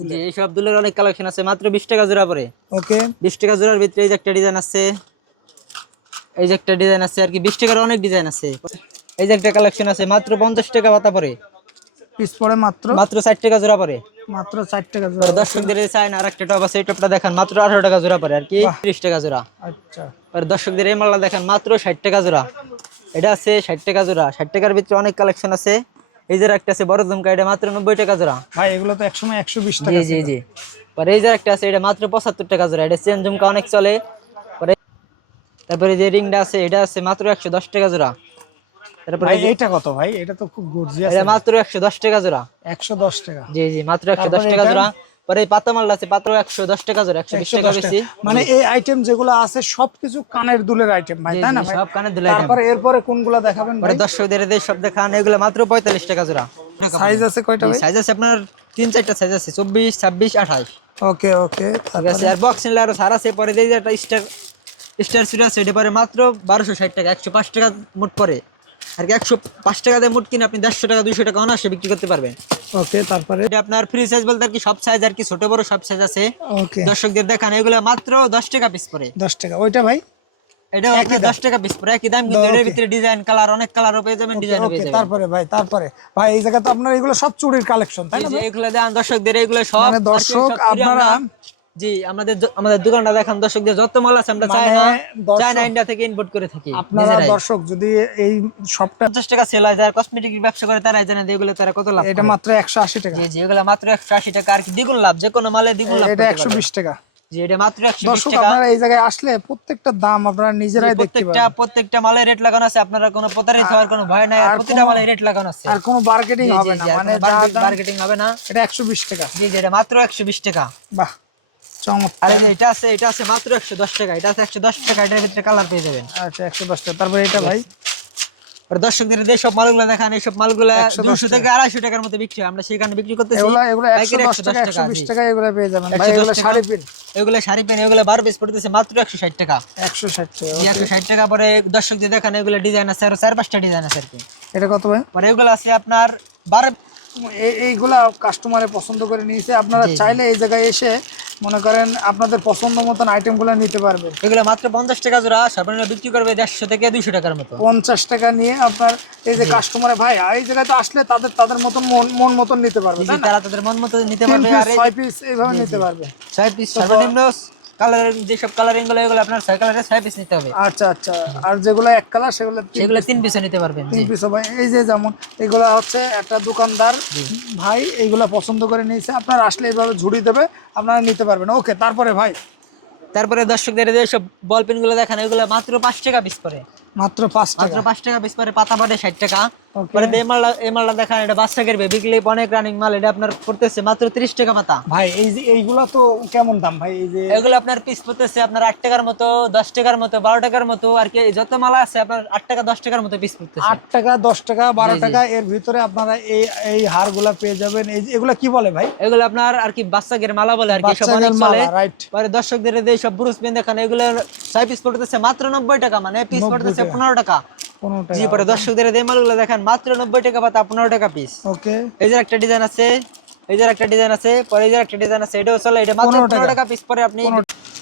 দুলের? এই সব দুলের অনেক কালেকশন আছে, মাত্র 20 টাকা জোড়া পড়ে। ওকে, 20 টাকা জোড়ার ভিতরে এই যে একটা ডিজাইন আছে, এই যে একটা ডিজাইন আছে আর কি, 20 টাকার অনেক ডিজাইন আছে। এই যে একটা কালেকশন আছে, মাত্র 50 টাকা পাতা পড়ে। পিস পড়ে মাত্র মাত্র 60 টাকা জোড়া পড়ে। মাত্র 60 টাকা আর জোড়া। দর্শকদের চাই না, আরেকটা টপ আছে, এই টপটা দেখেন মাত্র 18 টাকা জোড়া পড়ে আর কি, বাহ। 30 টাকা জোড়া। আচ্ছা, আর দর্শকদের এই মালটা দেখেন মাত্র 60 টাকা জোড়া। এটা আছে 60 টাকা জোড়া। 60 টাকার ভিতরে অনেক কালেকশন আছে। এই যে একটা আছে বড় ঝুমকা, এটা মাত্র 90 টাকা জোড়া। ভাই এগুলো তো একসময় 120 জি টাকা জি ছিল। জি। আর এই যে একটা আছে, এটা মাত্র 75 টাকা জোড়া। এটা চেন ঝুমকা অনেক চলে। পরে তারপরে যে রিংটা আছে, এটা আছে মাত্র 110 টাকা জোড়া। তারপরে ভাই এইটা কত ভাই? এটা তো খুব গর্জিয়াস। এটা মাত্র 110 টাকা জোড়া। 110 টাকা। জি জি, মাত্র 110 তারপরে টাকা এটা? জোড়া। পরে এই পাতা মালটা আছে মাত্র 110 টাকা জোড়া, 120 টাকা 110 টাকা। বেশি। মানে এই আইটেম যেগুলো আছে সবকিছু কানের দুলের আইটেম ভাই, জি তাই না জি, ভাই? সব কানের দুল আইটেম। তারপরে এরপরে কোনগুলো দেখাবেন পরে ভাই? দর্শকদের এদের সব দেখান, এগুলো মাত্র 45 টাকা জোড়া। সাইজ আছে কয়টা ভাই? সাইজ আছে আপনার 3-4টা সাইজ আছে, 24, 26, 28। ওকে ওকে, ঠিক আছে। আর বক্স নিলে আরো ছাড় আছে। পরে এই যে একটা স্টার স্টার সুট আছে, এটা পরে মাত্র 1260 টাকা, 105 টাকা মুট পরে আর কি। 105 টাকা দিয়ে মুট কিনে আপনি 150 টাকা 200 টাকা অনায়াসে বিক্রি করতে পারবেন। ওকে, তারপরে এটা আপনার ফ্রি সাইজ বলতে আর কি সব সাইজ আর কি, ছোট বড় সব সাইজ আছে। ওকে, দর্শকদের দেখান, এগুলো মাত্র 10 টাকা পিস পরে। 10 টাকা। ওইটা ভাই? এটাও একই আপনার দাম? 10 টাকা পিস পরে, একই দাম, কিন্তু এর ওকে। ভিতরে ডিজাইন কালার অনেক কালারও পেয়ে যাবেন, ডিজাইনও ওকে, পেয়ে যাবেন। তারপরে ভাই, তারপরে ভাই এই জায়গা তো আপনার এগুলো সব চুড়ির কালেকশন, তাই জি না জি, ভাই? এগুলো দেন দর্শকদের, এগুলো সব মানে আর কি দর্শক সব ফ্রি আপনারা আমরা। জি, আমাদের দোকানটা দেখান দর্শকদের, যত মাল আছে আমরা মানে চায়না দর্শক ইন্ডিয়া থেকে ইম্পোর্ট করে থাকি আপনারা নিজেরাই। দর্শক যদি এই সবটা 50 টাকা সেল হয়, যারা কসমেটিক ব্যবসা করে তারাই জানে যে এগুলো তারা কত লাভ এটা করে। মাত্র 180 টাকা। জি জি, এগুলো মাত্র 180 টাকা আর কি, দ্বিগুণ লাভ, যে কোনো মালে দ্বিগুণ লাভ এটা করতে পারবেন। 120 টাকা। জি, এটা মাত্র 120 দর্শক টাকা। আপনারা এই জায়গায় আসলে প্রত্যেকটা দাম আপনারা নিজেরাই দেখতে পাবেন। প্রত্যেকটা মালে রেট লাগানো আছে, আপনারা কোনো প্রতারিত হওয়ার কোনো ভয় নাই। আর আর প্রতিটা কোনো- মালে রেট লাগানো আছে। আর কোনো মার্কেটিং জি হবে জি না, জি, আর মানে কোনো যা দাম মার্কেটিং হবে না। এটা 120 টাকা। জি জি, এটা মাত্র 120 টাকা। বাহ, আর চমৎকার। এই যে এটা আছে মাত্র 110 টাকা। এটা আছে 110 টাকা, এটার ভিতরে কালার পেয়ে যাবেন। আচ্ছা, 110 টাকা। তারপরে এটা ভাই? আর দর্শকদের যে সব মালগুলো দেখান, এই সব মালগুলো 110 200 থেকে 250 টাকার মতো বিক্রি হয়, আমরা সেখানে বিক্রি করতেছি এগুলো এগুলো পাইকারি 110 টাকা, 120 জি। টাকা এগুলো পেয়ে যাবেন ভাই। 110 এগুলো টাকা। শাড়ি পিন এগুলো শাড়ি পেন, এগুলো 12 পিস পড়তেছে মাত্র 160 টাকা। 160 টাকা। জি, 160 টাকা। পরে দর্শকদের দেখান, এগুলো ডিজাইন আছে আরো 4-5টা ডিজাইন আছে আর কি। এটা কত ভাই? পরে এগুলো আছে আপনার 12। এইগুলা কাস্টমারে পছন্দ করে নিয়েছে, আপনারা জি, জি। চাইলে এই জায়গায় এসে মনে করেন আপনাদের পছন্দ মতন আইটেমগুলো নিতে পারবেন। এগুলো মাত্র 50 টাকা জোড়া, সর্বনিম্ন বিক্রি করবে 150 থেকে 200 টাকার মতো। 50 টাকা নিয়ে আপনার এই যে কাস্টমারে ভাই আর এই জায়গায় তো আসলে তাদের মতন মন মতন নিতে পারবে, জি, তাই না? তারা তাদের মন মতো নিতে 3 পারবে। পিস আর 6 পিস এইভাবে নিতে পারবে। 6 পিস সর্বনিম্ন কালার, যেসব কালারিং গুলো এগুলো আপনার 6 কালারের 6 পিস নিতে হবে। আচ্ছা আচ্ছা, আর যেগুলো এক কালার সেগুলো সেগুলো 3 পিসে নিতে পারবেন। জি 3 পিস হবে। এই যে যেমন এগুলা হচ্ছে একটা দোকানদার ভাই এইগুলা পছন্দ করে নিয়েছে, আপনারা আসলে এইভাবে ঝুড়ি দেবে, আপনারা নিতে পারবেন। ওকে, তারপরে ভাই? তারপরে দর্শকদের যে সব বল পেন গুলো দেখান, এগুলো মাত্র 5 টাকা পিস পড়ে। মাত্র 5 মাত্র টাকা। 5 টাকা পিস পড়ে, পাতা বাটে 60 টাকা। Okay. পরে এই মালটা দেখান, এটা বাচ্চাদের বেবি ক্লিপ, অনেক রানিং মাল। এটা আপনার পড়তেছে মাত্র 30 টাকা পাতা। ভাই এই যে এইগুলা তো কেমন দাম ভাই? এই যে এগুলো আপনার পিস পড়তেছে আপনার 8 টাকার মতো, 10 টাকার মতো, 12 টাকার মতো আর কি। যত মালা আছে আপনার 8 টাকা 10 টাকার মতো পিস পড়তেছে। 8 টাকা, 10 টাকা, 12 জি, জি। টাকা এর ভিতরে আপনারা এই হারগুলা পেয়ে যাবেন। এই যে এগুলা কি বলে ভাই? এগুলো আপনার আর কি বাচ্চাদের মালা বলে আর কি, সব বাচ্চাদের অনেক চলে। মালা, রাইট। পরে দর্শকদের যে সব ব্রুস পেন দেখান, এগুলো 6 পিস পড়তেছে মাত্র 90 টাকা, মানে পিস 90 পড়তেছে টাকা। 15 টাকা। 15 জি, টাকা। পরে দর্শকদের যে মালগুলো দেখান, মাত্র 90 টাকা পাতা, 15 টাকা পিস। ওকে, এই যে একটা ডিজাইন আছে, এই যে একটা ডিজাইন আছে, পরে এই যে একটা ডিজাইন আছে, এটাও চলে। এটা মাত্র 15 টাকা পিস পরে আপনি।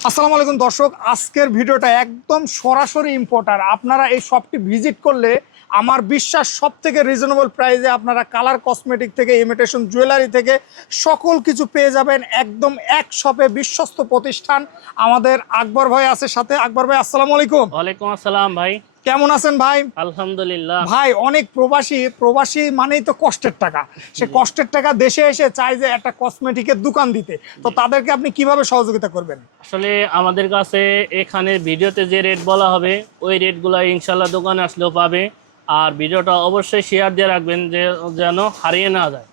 আসসালামু আলাইকুম দর্শক, আজকের ভিডিওটা একদম সরাসরি ইম্পোর্টার। আপনারা এই শপটি ভিজিট করলে আমার বিশ্বাস সব থেকে রিজনেবল প্রাইসে আপনারা কালার কসমেটিক থেকে ইমিটেশন জুয়েলারি থেকে সকল কিছু পেয়ে যাবেন একদম এক শপে। বিশ্বস্ত প্রতিষ্ঠান। আমাদের আকবর ভাই আছে সাথে। আকবর ভাই আসসালামু আলাইকুম। ওয়ালাইকুম আসসালাম ভাই, কেমন আছেন ভাই? আলহামদুলিল্লাহ। ভাই অনেক প্রবাসী মানেই তো কষ্টের টাকা। সে কষ্টের টাকা দেশে এসে চাই যে একটা কসমেটিকের দোকান দিতে, তো তাদেরকে আপনি কিভাবে সহযোগিতা করবেন? আসলে আমাদের কাছে এখানে ভিডিওতে যে রেট বলা হবে ওই রেটগুলো ইনশাল্লাহ দোকানে আসলেও পাবে। আর ভিডিওটা অবশ্যই শেয়ার দিয়ে রাখবেন যে যেন হারিয়ে না যায়।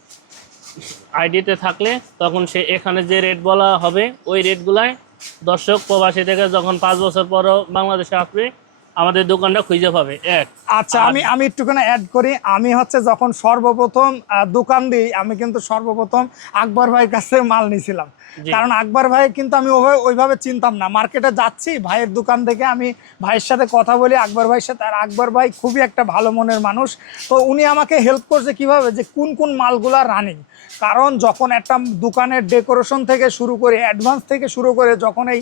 আইডিতে থাকলে তখন সে এখানে যে রেট বলা হবে ওই রেটগুলাই দর্শক প্রবাসী থেকে যখন 5 বছর পরও বাংলাদেশে আসবে আমাদের দোকানটা খুঁজে পাবে এক। আচ্ছা, আমি একটুখানি অ্যাড করি। আমি হচ্ছে যখন সর্বপ্রথম দোকান দিই, আমি কিন্তু সর্বপ্রথম আকবর ভাইয়ের কাছে মাল নিয়েছিলাম। জি। কারণ আকবর ভাই কিন্তু আমি ওইভাবে চিনতাম না। মার্কেটে যাচ্ছি ভাইয়ের দোকান থেকে, আমি ভাইয়ের সাথে কথা বলি আকবর ভাইয়ের সাথে। আর আকবর ভাই খুবই একটা ভালো মনের মানুষ। তো উনি আমাকে হেল্প করছে কিভাবে, যে কোন কোন মালগুলা রানিং। কারণ যখন একটা দোকানের ডেকোরেশন থেকে শুরু করে, অ্যাডভান্স থেকে শুরু করে, যখন এই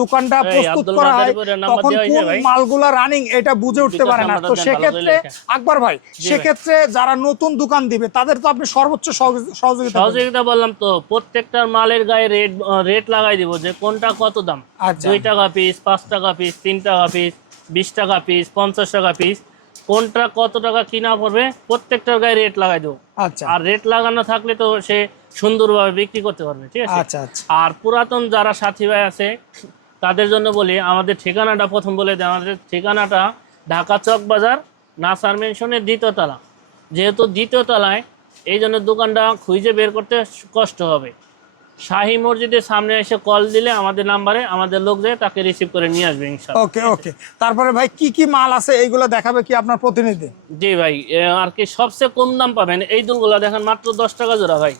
দোকানটা এই প্রস্তুত আব্দুল করা হয়, কাদের করে নাম্বার তখন দেওয়া হয়েছে কোন ভাই? মালগুলা রানিং এটা বুঝে উঠতে বিকাশ পারে না। নাম্বারটা তো দেন, ভালো সেক্ষেত্রে করে লেখা। আকবর ভাই, ভাই। সেক্ষেত্রে যারা নতুন দোকান দিবে তাদের তো আপনি সর্বোচ্চ সহযোগিতা করবেন। সহযোগিতা বললাম তো, প্রত্যেকটার মালের গায়ে রেট লাগাই দিব যে কোনটা কত দাম। আচ্ছা। 2 টাকা পিস, 5 টাকা পিস, 3 টাকা পিস, 20 টাকা পিস, 50 টাকা পিস, কোনটা কত টাকা কিনা পড়বে প্রত্যেকটার গায়ে রেট লাগাই দেবো। আচ্ছা আর রেট লাগানো থাকলে তো সে সুন্দরভাবে বিক্রি করতে পারবে, ঠিক আছে। আচ্ছা আচ্ছা আর পুরাতন যারা সাথী ভাই আছে তাদের জন্য বলি, আমাদের ঠিকানাটা প্রথম বলে দেয়। আমাদের ঠিকানাটা ঢাকা চক বাজার, নাসার মেনশনের 2য় তলা। যেহেতু 2য় তলায়, এই জন্য দোকানটা খুঁজে বের করতে কষ্ট হবে। শাহী মসজিদের সামনে এসে কল দিলে আমাদের নাম্বারে আমাদের লোক যায় তাকে রিসিভ করে নিয়ে আসবে ইনশাআল্লাহ। ওকে ওকে। তারপরে ভাই কি কি মাল আছে এইগুলো দেখাবে কি আপনার প্রতিনিধি? জি ভাই, আর কি সবচেয়ে কম দাম পাবেন এই দুলগুলা দেখেন, মাত্র 10 টাকা জোড়া ভাই।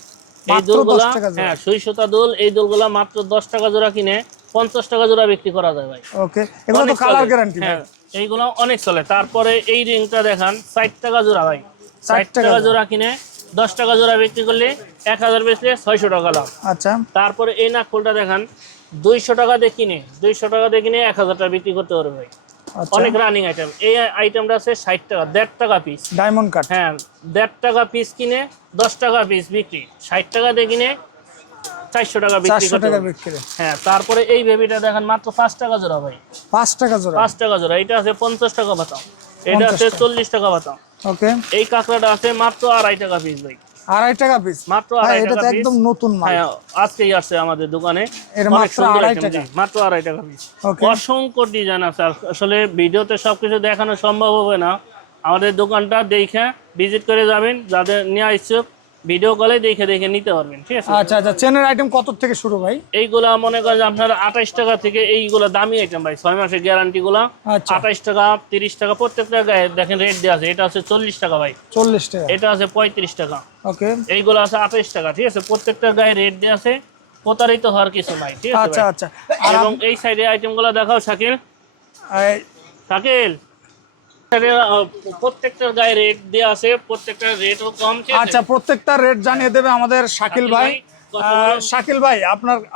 এই মাত্র 10 দুলগুলা, টাকা জোড়া? হ্যাঁ, সুই সুতা দুল। এই দুলগুলা মাত্র 10 টাকা জোড়া কিনে 50 টাকা জোড়া বিক্রি করা যায় ভাই। ওকে, এগুলো তো অনেক কালার চলে। গ্যারান্টি ভাই। হ্যাঁ, এইগুলো অনেক চলে। তারপরে এই রিংটা দেখান, 60 টাকা জোড়া ভাই। 60 60 টাকা জোড়া কিনে 10 টাকা জোড়া বিক্রি করলে 1000 বেচলে 600 টাকা লাভ। আচ্ছা তারপরে এই নাকফুলটা দেখান, 200 টাকা দিয়ে কিনে 1000 টাকা বিক্রি করতে পারবে ভাই। আচ্ছা। অনেক রানিং আইটেম। এই আইটেমটা আছে 60 টাকা, 1.5 টাকা পিস। Diamond cut. হ্যাঁ, 1.5 টাকা পিস কিনে 10 টাকা পিস বিক্রি, 60 টাকা দিয়ে কিনে 400 টাকা বিক্রি 400 করতে টাকা পারবে। বিক্রি। হ্যাঁ, তারপরে এই বেবিটা দেখেন, মাত্র 5 টাকা জোড়া ভাই। 5 টাকা জোড়া। 5 টাকা জোড়া। এটা আছে 50 টাকা বাতাও, এটা 50 আছে টাকা। 40 টাকা বাতাও। ওকে, এই কাঁকড়াটা আছে মাত্র 2.5 টাকা পিস ভাই। 2.5 টাকা পিস। মাত্র ভাই 2.5 এটা তো টাকা পিস। একদম নতুন মাল। হ্যাঁ, আজকেই আসছে আমাদের দোকানে। এটা অনেক মাত্র সুন্দর 2.5 item, টাকা। জি, মাত্র 2.5 টাকা পিস। ওকে। অসংখ্য ডিজাইন আছে। আসলে ভিডিওতে সবকিছু দেখানো সম্ভব হবে না। আমাদের দোকানটা দেখে ভিজিট করে যাবেন। যাদের নেওয়া ইচ্ছুক ভিডিও কলে দেখে দেখে নিতে পারবেন, ঠিক আছে। আচ্ছা আচ্ছা, চেনের আইটেম কত থেকে শুরু ভাই? এইগুলা মনে করেন আপনার 28 টাকা থেকে, এইগুলা দামি আইটেম ভাই, 6 মাসের গ্যারান্টি গুলা। আচ্ছা। 28 টাকা, 30 টাকা, প্রত্যেকটা গায়ে দেখেন রেট দেওয়া আছে। এটা আছে 40 টাকা ভাই, 40 টাকা। এটা আছে 35 টাকা, ওকে। এইগুলো আছে 28 টাকা, ঠিক আছে। প্রত্যেকটা গায়ে রেট দেওয়া আছে, প্রতারিত হওয়ার কিছু নাই, ঠিক আছে আচ্ছা ভাই। আচ্ছা। আর এবং এই সাইডে আইটেম গুলো দেখাও শাকিল। এই- শাকিল, প্রত্যেকটার গায়ে রেট দেওয়া আছে, প্রত্যেকটা রেটও কম, ঠিক আছে। আচ্ছা, প্রত্যেকটা রেট জানিয়ে দেবে আমাদের শাকিল ভাই। শাকিল ভাই,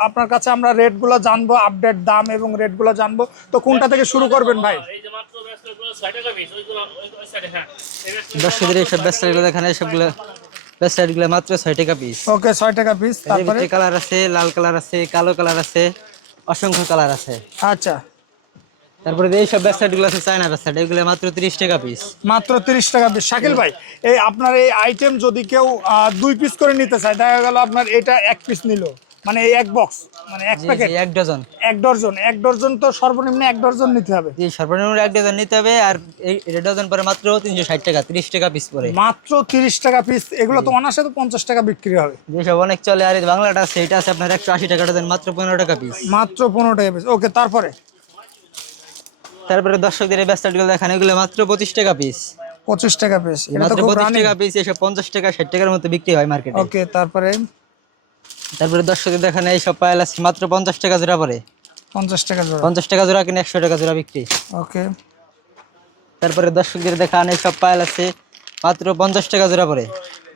আপনার কাছে আমরা রেটগুলো জানবো, আপডেট দাম এবং রেটগুলো জানবো। তো কোনটা থেকে শুরু করবেন ভাই? এই যে মাত্র ব্যাসলেটগুলো 60 টাকা পিস, ওইগুলো ওই সাইডে, হ্যাঁ। এই ব্যাসলেটগুলো দর্শকদের এইসব ব্যাসলাইটগুলো দেখেন, এইসবগুলো ব্যাসলাইটগুলো মাত্র 6 টাকা পিস। ওকে, 6 টাকা পিস। এর তারপরে ভিতরে কালার আছে, লাল কালার আছে, কালো কালার আছে, অসংখ্য কালার আছে। আচ্ছা, তারপরে এইসব ব্যাসলাইটগুলো আছে চায়না ব্যাসলাইট, এগুলো মাত্র 30 টাকা পিস। মাত্র 30 টাকা পিস। শাকিল ভাই, এই আপনার এই আইটেম যদি কেউ 2 পিস করে নিতে চায়, দেখা গেল আপনার এটা 1 পিস নিল, মানে এই 1 বক্স, মানে 1 জি প্যাকেট, জি, 1 ডজন। 1 ডজন তো সর্বনিম্ন 1 ডজন নিতে হবে। জি, সর্বনিম্ন 1 ডজন নিতে হবে। আর এই ডজন পরে মাত্র 360 টাকা, 30 টাকা পিস পরে। মাত্র 30 টাকা পিস। এগুলো তো অনার্সে তো 50 টাকা বিক্রি হবে। যেসব অনেক চলে। আর এই বাংলাটা আছে, এটা আছে আপনার 180 টাকা ডজন, মাত্র 15 টাকা পিস। মাত্র 15 টাকা পিস। ওকে, তারপরে দর্শকদের এই ব্যাসলাইটগুলো দেখেন, এগুলো মাত্র 25 টাকা পিস। 25 টাকা পিস। এটা তো মাত্র খুব 25 রানিং। টাকা পিস। এসব 50 টাকা 60 টাকার মতো বিক্রি হয় মার্কেটে। ওকে, তারপরে দর্শকদের দেখেন এইসব পায়েল আছে মাত্র 50 টাকা জোড়া পরে। 50 টাকা জোড়া। 50 টাকা জোড়া কিনে 100 টাকা জোড়া বিক্রি। ওকে, তারপরে দর্শকদের দেখান এইসব পায়েল আছে মাত্র 50 টাকা জোড়া পরে।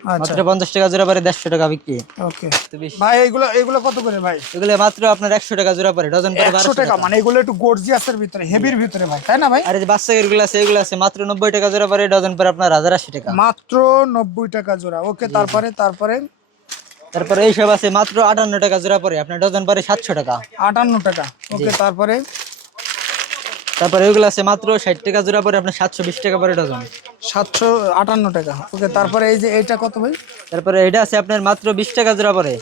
আচ্ছা, মাত্র 50 টাকা জোড়া পরে 150 টাকা বিক্রি। ওকে তো বেশি। ভাই, এগুলো কত করে ভাই? এগুলো মাত্র আপনার 100 টাকা জোড়া পরে, ডজন পরে 100 1200 টাকা। টাকা। মানে এগুলো একটু গর্জিয়াসের ভিতরে, হেভির ভিতরে ভাই, তাই না ভাই? আর এই যে বাচ্চাদের গুলো আছে, এগুলো আছে মাত্র 90 টাকা জোড়া পরে, ডজন পরে আপনার 1080 টাকা। মাত্র 90 টাকা জোড়া। ওকে, তারপরে এইসব আছে মাত্র 58 টাকা জোড়া পরে, আপনার ডজন পরে 700 টাকা। 58 টাকা। ওকে, তারপরে এগুলো আছে মাত্র 60 টাকা জোড়া পরে, আপনার 720 টাকা পরে ডজন। 758 টাকা। ওকে, তারপরে এই যে এইটা কত ভাই? তারপরে এটা আছে আপনার মাত্র 20 টাকা জোড়া পরে,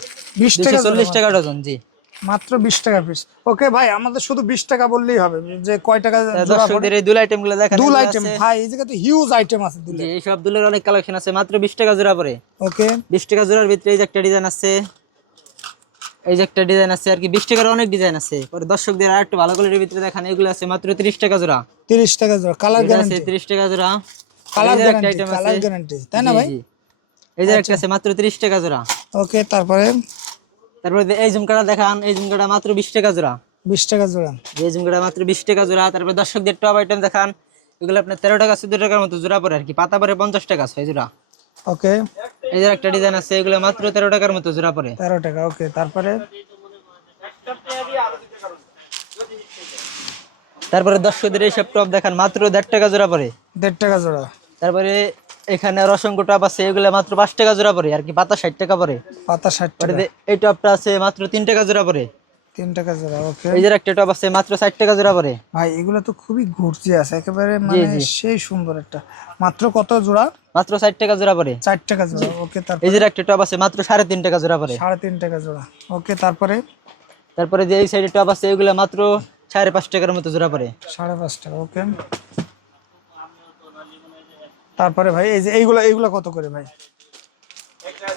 20 টাকা জোড়া। 240 টাকা ডজন। জি, মাত্র 20 টাকা পিস। ওকে ভাই, আমাদের শুধু 20 টাকা বললেই হবে, যে কয় টাকা জোড়া পড়ে? দর্শকদের এই দুল আইটেম গুলো দেখেন, দুল এগুলো আইটেম আছে- ভাই, এই জায়গায় তো হিউজ আইটেম আছে দুলে। জি, এই সব দুলের অনেক কালেকশন আছে, মাত্র 20 টাকা জোড়া পরে। ওকে, 20 টাকা জোড়ার ভিতরে এই যে একটা ডিজাইন আছে, এই যে একটা ডিজাইন আছে আর কি 20 টাকার অনেক ডিজাইন আছে। পরে দর্শকদের আর একটু ভালো কোয়ালিটির ভিতরে দেখান, এগুলো আছে মাত্র 30 টাকা জোড়া। 30 টাকা জোড়া, কালার এটা আছে গ্যারান্টি, 30 টাকা জোড়া। কালার এই যে একটা গ্যারান্টি, আইটেম আছে, কালার গ্যারান্টি, তাই না জি, ভাই? জি। এই যে একটা আছে মাত্র 30 টাকা জোড়া। ওকে, তারপরে এই ঝুমকাটা দেখান, এই ঝুমকাটা মাত্র 20 টাকা জোড়া। 20 টাকা জোড়া। এই ঝুমকাটা মাত্র 20 টাকা জোড়া। তারপরে দর্শকদের টপ আইটেম দেখান, এগুলো আপনার 13 টাকা 14 টাকার মতো জোড়া পড়ে আর কি, পাতা পরে 50 টাকা 6 জোড়া। ওকে, এই যে একটা ডিজাইন আছে, এগুলো মাত্র 13 টাকার মতো জোড়া পড়ে। 13 টাকা। ওকে, তারপরে তারপরে দর্শকদের এই সব টপ দেখান, মাত্র 1.5 টাকা জোড়া পড়ে। 1.5 টাকা জোড়া। তারপরে এখানে আর অসংখ্য টপ আছে, এগুলো মাত্র 5 টাকা জোড়া পড়ে আর কি, পাতা 60 টাকা পড়ে। পাতা 60 পরে টাকা। এই টপটা আছে মাত্র 3 টাকা জোড়া পড়ে। 3 টাকা জোড়া। ওকে এই যে একটা টপ আছে মাত্র 60 টাকা জোড়া পড়ে। ভাই, এগুলো তো খুবই গর্জিয়াস, একেবারে মানে জি। সেই সুন্দর একটা। মাত্র কত জোড়া? মাত্র 60 টাকা জোড়া পড়ে। 4 টাকা জোড়া। ওকে, এই তারপরে যে একটা টপ আছে মাত্র 3.5 টাকা জোড়া পড়ে। 3.5 টাকা জোড়া। ওকে, তারপরে তারপরে যে এই সাইডে টপ আছে, এগুলো মাত্র 5.5 টাকার মতো জোড়া পড়ে। 5.5 টাকা। ওকে, তারপরে ভাই এই যে এইগুলা কত করে ভাই?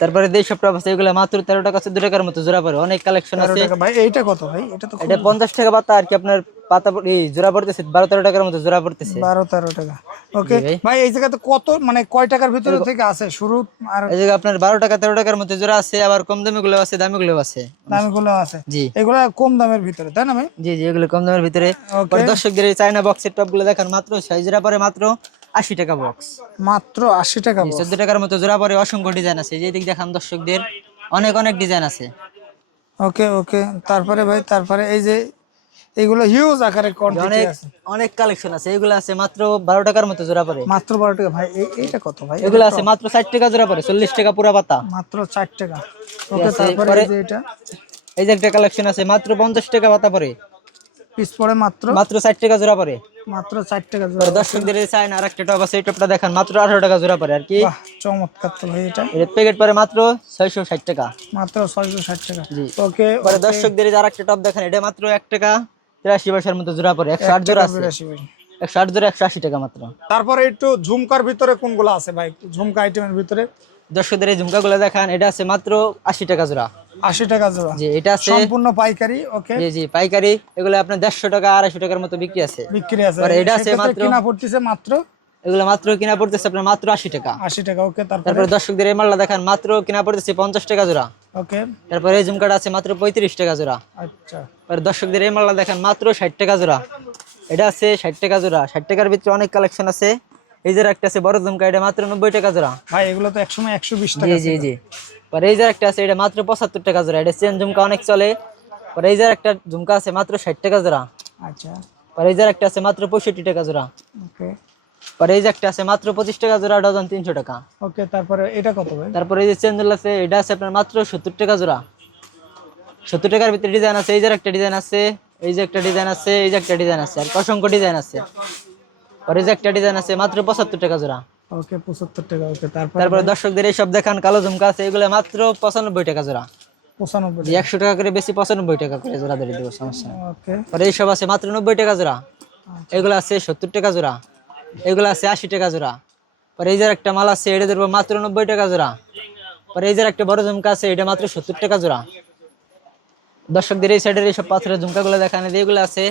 তারপরে যে সব টপ আছে, এগুলো মাত্র 13 টাকা 14 টাকার মতো জোড়া পড়ে, অনেক কালেকশন 13 আছে। টাকা। ভাই এইটা কত ভাই? এটা তো এটা 50 টাকা পাতা আর কি, আপনার পাতা এই জোড়া পড়তেছে 12-13 টাকার মতো জোড়া পড়তেছে। 12-13 টাকা। ওকে জি ভাই। ভাই, এই জায়গাতে কত মানে কয় টাকার ভিতরে থেকে আছে শুরু আর এই জায়গা আপনার 12 টাকা 13 টাকার মতো জোড়া আছে, আবার কম দামি গুলো আছে, দামি গুলো আছে। দামগুলো আছে? জি এগুলা কম দামের ভিতরে, তাই না ভাই? জি জি, এগুলো কম দামের ভিতরে। ওকে। পরে দর্শকদের এই চায়না বক্সের টপ গুলো দেখান, মাত্র 6 জোড়া পরে মাত্র 80 টাকা বক্স। মাত্র 80 টাকা box। 14 টাকার মতো জোড়া পরে, অসংখ্য ডিজাইন আছে, যে দিক দেখান দর্শকদের, অনেক অনেক ডিজাইন আছে। ওকে ওকে, তারপরে ভাই, তারপরে এই যে এগুলো হিউজ আকারে কোয়ান্টিটি অনেক আছে। অনেক কালেকশন আছে, এগুলো আছে মাত্র 12 টাকার মতো জোড়া পরে। মাত্র 12 টাকা। ভাই এইটা কত ভাই? এগুলো আছে মাত্র 60 টাকা জোড়া পরে, 40 টাকা পুরা পাতা। মাত্র 4 টাকা। ওকে, আছে। তারপরে পরে এই যে এটা এই যে একটা কালেকশন আছে, মাত্র 50 টাকা পাতা পরে, পিস পড়ে মাত্র মাত্র 60 টাকা জোড়া পরে। মাত্র 4 টাকা পরে জোড়া। দর্শকদের এই চায়না আর একটা টপ আছে, এই টপটা দেখান, মাত্র 18 টাকা জোড়া পরে আর কি। বাহ, চমৎকার তো ভাই এটা। এর প্যাকেট পরে মাত্র 660 টাকা। মাত্র 660 টাকা। জি। ওকে, পরে দর্শকদের এই যে আরেকটা টপ দেখেন, এটা মাত্র 1 টাকা 83 পয়সার মতো জোড়া পরে, 108 জোড়া আছে, 108 জোড়া 180 টাকা মাত্র। তারপরে একটু ঝুমকার ভিতরে কোনগুলো আছে ভাই? একটু ঝুমকা আইটেমের ভিতরে দর্শকদের এই ঝুমকাগুলো দেখান, এটা আছে মাত্র 80 টাকা জোড়া। 80 টাকা জোড়া। জি, এটা আছে সম্পূর্ণ পাইকারি। ওকে, জি জি পাইকারি, এগুলো আপনার 150 টাকা 250 টাকার মতো বিক্রি আছে। বিক্রি আছে। পরে এটা আছে সেক্ষেত্রে মাত্র, কিনা পড়তেছে মাত্র এগুলো মাত্র কিনা পড়তেছে আপনার মাত্র 80 টাকা। 80 টাকা। ওকে, তারপরে তারপরে দর্শকদের এই মালটা দেখান, মাত্র কিনা পড়তেছে 50 টাকা জোড়া। ওকে, তারপরে এই ঝুমকাটা আছে মাত্র 35 টাকা জোড়া। আচ্ছা। আর দর্শকদের এই মালটা দেখেন, মাত্র 60 টাকা জোড়া। এটা আছে 60 টাকা জোড়া। 60 টাকার ভিতরে অনেক কালেকশন আছে। এই যে একটা আছে বড় ঝুমকা, এটা মাত্র 90 টাকা জোড়া। ভাই এগুলো তো একসময় 120 জি টাকা জি ছিল। জি। আর এই যে একটা আছে, এটা মাত্র 75 টাকা জোড়া, এটা চেন ঝুমকা অনেক চলে। আর এই যে একটা ঝুমকা আছে মাত্র 60 টাকা জোড়া। আচ্ছা। আর এই যে একটা আছে মাত্র 65 টাকা জোড়া। ওকে আর এই যে একটা আছে মাত্র 25 টাকা জোড়া, ডজন 300 টাকা। ওকে, তারপরে এটা কত ভাই? তারপরে এই যে চেনগুলো আছে, এটা আছে আপনার মাত্র 70 টাকা জোড়া। 70 টাকার ভিতরে ডিজাইন আছে, এই যে একটা ডিজাইন আছে, এই যে একটা ডিজাইন আছে, এই যে একটা ডিজাইন আছে, আর অসংখ্য ডিজাইন আছে। আর এই যে একটা ডিজাইন আছে মাত্র 75 টাকা জোড়া। ওকে, 75 টাকা। ওকে, তারপরে দর্শকদের এই সব দেখান, কালো ঝুমকা আছে, এগুলো মাত্র 95 টাকা জোড়া। 95 জি, 100 টাকা করে বেশি, 95 টাকা করে জোড়া ধরে দেবো, সমস্যা নেই। ওকে, আর এই সব আছে মাত্র 90 টাকা জোড়া। এগুলো আছে 70 টাকা জোড়া। এগুলো আছে 80 টাকা জোড়া। আর এই যে একটা মাল আছে, এটা ধরবো মাত্র 90 টাকা জোড়া। আর এই যে একটা বড় ঝুমকা আছে, এটা মাত্র 70 টাকা জোড়া। দর্শকদের এই সাইডের এইসব পাথরের ঝুমকাগুলো দেখান, এগুলো আছে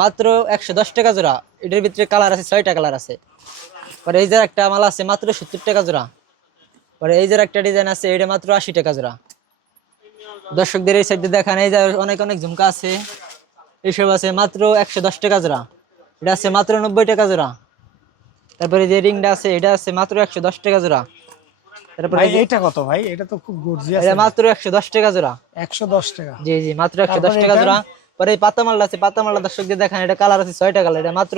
মাত্র 110 টাকা জোড়া। এটার ভিতরে কালার আছে 6টা কালার আছে। আর এই যে একটা মাল আছে মাত্র 70 টাকা জোড়া। আর এই যে একটা ডিজাইন আছে, এটা মাত্র 80 টাকা জোড়া। দর্শকদের এই সাইডে দেখান, এই যে অনেক অনেক ঝুমকা আছে, এইসব আছে মাত্র 110 টাকা জোড়া। এটা আছে মাত্র 90 টাকা জোড়া। তারপরে যে রিংটা আছে, এটা আছে মাত্র 110 টাকা জোড়া। তারপরে ভাই এইটা কত ভাই? এটা তো খুব গর্জিয়াস। এটা মাত্র 110 টাকা জোড়া। 110 টাকা। জি জি, মাত্র 110 টাকা জোড়া। পরে এই পাতা মালটা আছে, পাতা মালটা দর্শকদের দেখান, এটা কালার আছে 6টা কালার, এটা মাত্র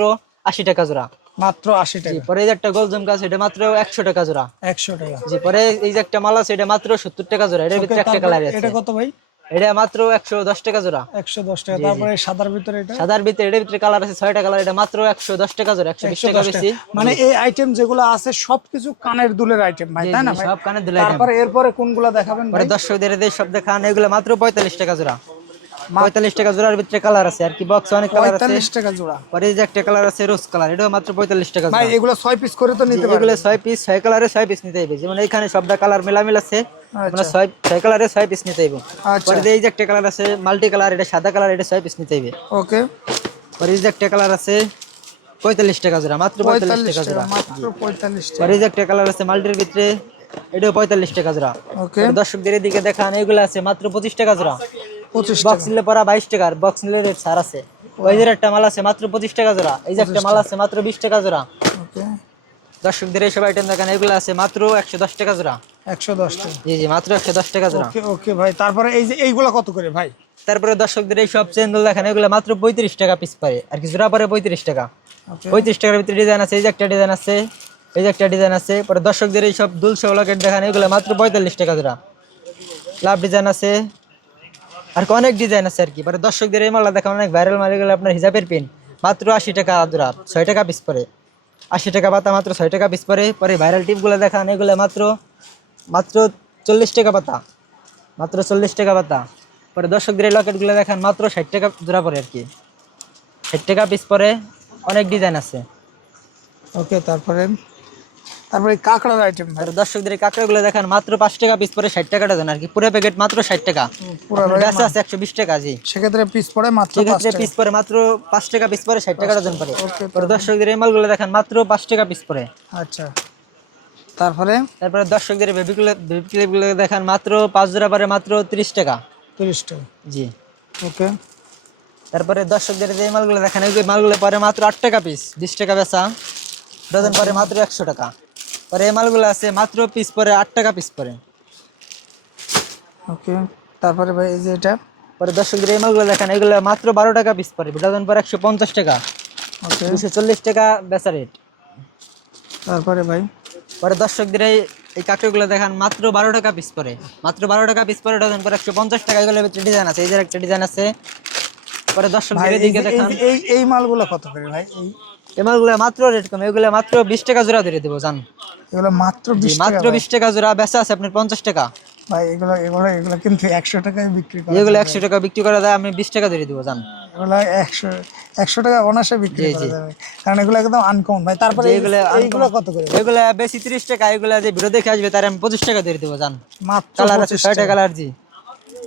80 টাকা জোড়া। মাত্র 80 জি, টাকা। পরে এই যে একটা গোল ঝুমকা আছে, এটা মাত্র 100 টাকা জোড়া। 100 টাকা। জি, পরে এই যে একটা মাল আছে, এটা মাত্র 70 টাকা জোড়া। এটার ভিতরে একটা কালার আছে, এটা কত ভাই? এটা মাত্র 110 টাকা জোড়া। 110 টাকা। তারপরে সাদার ভিতরে এটা সাদার ভিতরে, এটার ভিতরে কালার আছে 6টা কালার, এটা মাত্র 110 টাকা জোড়া, 120 টাকা 110 বেশি। টাকা। মানে এই আইটেম যেগুলো আছে সবকিছু কানের দুলের আইটেম ভাই, জি, তাই জি, না ভাই? সব কানের দুলের item। তারপরে এরপরে কোনগুলো দেখাবেন পরে ভাই? দর্শকদের এই সব দেখান, এগুলো মাত্র 45 টাকা জোড়া। 45 টাকা জোড়ার ভিতরে কালার আছে আর কি, বক্স অনেক কালার আছে। 45 টাকা জোড়া। পরে এই যে একটা কালার আছে রোজ কালার, এটাও মাত্র 45 টাকা ভাই জোড়া। এগুলো 6 পিস করে তো নিতে পারবেন? এগুলো 6 পিস 6 কালারে 6 পিস নিতে হবে, যেমন এইখানে সবটা কালার মেলামেল আছে, আপনারা 6 কালারে 6 পিস নিতে হবে। আচ্ছা পরে এই যে একটা কালার আছে মাল্টি কালার, এটা সাদা কালার, এটা 6 পিস নিতে হবে। ওকে। পরে এই যে একটা কালার আছে 45 টাকা জোড়া, মাত্র 45 টাকা জোড়া। মাত্র 45 টাকা। পরে এই যে একটা কালার আছে মাল্টির ভিতরে, এটাও 45 টাকা জোড়া। ওকে। দর্শকদের দিকে দেখান, এগুলো আছে মাত্র 25 টাকা জোড়া। 25 টাকা। বক্স নিলে পরা 22 টাকা, বক্স নিলে রেট ছাড় আছে। ওই যে একটা মাল আছে মাত্র 25 টাকা জোড়া, এই যে একটা মাল আছে মাত্র 20 টাকা জোড়া। ওকে। দর্শকদের এইসব আইটেম দেখেন, এগুলো আছে মাত্র 110 টাকা জোড়া। 110 টাকা। জি জি, মাত্র 110 টাকা জোড়া। ওকে ওকে ভাই, তারপরে এই যে এইগুলা কত করে ভাই? তারপরে দর্শকদের এই সব চেন দেখেন, এগুলো মাত্র 35 টাকা পিস পারে আর কি, জোড়া পরে 35 টাকা। ওকে। 35 টাকার ভিতরে ডিজাইন আছে, এই যে একটা ডিজাইন আছে, এই যে একটা ডিজাইন আছে। পরে দর্শকদের এই সব দুলশো লকেট দেখেন, এগুলো মাত্র 45 টাকা জোড়া। লাভ ডিজাইন আছে আর কি, অনেক ডিজাইন আছে আর কি। পরে দর্শকদের এই মালটা দেখেন, অনেক ভাইরাল মাল, এগুলো আপনার হিজাবের পিন মাত্র 80 টাকা জোড়া, 6 টাকা পিস পরে। 80 টাকা পাতা, মাত্র 6 টাকা পিস পরে। পরে ভাইরাল টিপগুলো দেখান, এগুলো মাত্র মাত্র 40 টাকা পাতা, মাত্র 40 টাকা পাতা। পরে দর্শকদের এই লকেটগুলো দেখান, মাত্র 60 টাকা জোড়া পরে আর কি, 60 টাকা পিস পরে। অনেক ডিজাইন আছে। ওকে। তারপরে তারপরে কাকড়ার আইটেম ভাই। আর দর্শকদের এই কাঁকড়াগুলো দেখেন, মাত্র 5 টাকা পিস পরে, 60 টাকা ডজন আর কি, পুরো প্যাকেট মাত্র 60 টাকা। পুরো বেচা আছে 120 টাকা। জি, সেক্ষেত্রে পিস পড়ে মাত্র 5 সেক্ষেত্রে টাকা। পিস পরে মাত্র 5 টাকা পিস পরে, 60 টাকা ডজন পরে। ওকে। পরে দর্শকদের এই মালগুলো দেখেন, মাত্র 5 টাকা পিস পরে। আচ্ছা। তারপরে তারপরে দর্শকদের বেবি ক্লিপগুলো দেখেন, মাত্র 5 জোড়া পরে, মাত্র 30 টাকা। 30 টাকা। জি। ওকে। তারপরে দর্শকদের যে মালগুলো দেখেন, এই মালগুলো পরে মাত্র 8 টাকা পিস, 20 টাকা বেচা, ডজন পরে মাত্র 100 টাকা। পরে এই মালগুলো আছে মাত্র পিস পরে 8 টাকা পিস পরে। ওকে। তারপরে ভাই এই যে এটা। পরে দর্শকদের এই মালগুলো দেখেন, এগুলো মাত্র 12 টাকা পিস পরে, ডজন পরে 150 টাকা, ওকে। 240 টাকা বেচা রেট। তারপরে ভাই পরে দর্শকদের এই কাঁকড়াগুলো দেখেন, মাত্র 12 টাকা পিস পরে, মাত্র 12 টাকা পিস পরে, ডজন পরে 150 টাকা। এগুলো ডিজাইন আছে, এই যে একটা ডিজাইন আছে। পরে ভাই দর্শকদের এই দিকে যে- দেখান, এই মালগুলো কত করে ভাই? এই মালগুলো মাত্র রেট কম, এগুলো মাত্র 20 টাকা জোড়া ধরে দেবো জান। এগুলো মাত্র 20 টাকা। মাত্র 20 টাকা জোড়া, বেচা আছে আপনার 50 টাকা। ভাই এগুলো এগুলো এগুলো কিন্তু 100 টাকায় বিক্রি করে। এগুলো 100 টাকা বিক্রি করা যায়, আমি 20 টাকা ধরে দেবো জান। এগুলো 100 টাকা অনায়াসে বিক্রি করা যাবে, কারণ এগুলো একদম আনকমন ভাই। তারপরে এগুলো এইগুলো কত করে? এগুলো বেশি 30 টাকা, এগুলো যে ভিডিও দেখে আসবে তার আমি 25 টাকা ধরে দেবো জান। মাত্র কালার আছে 25 6টা টাকা। কালার। জি।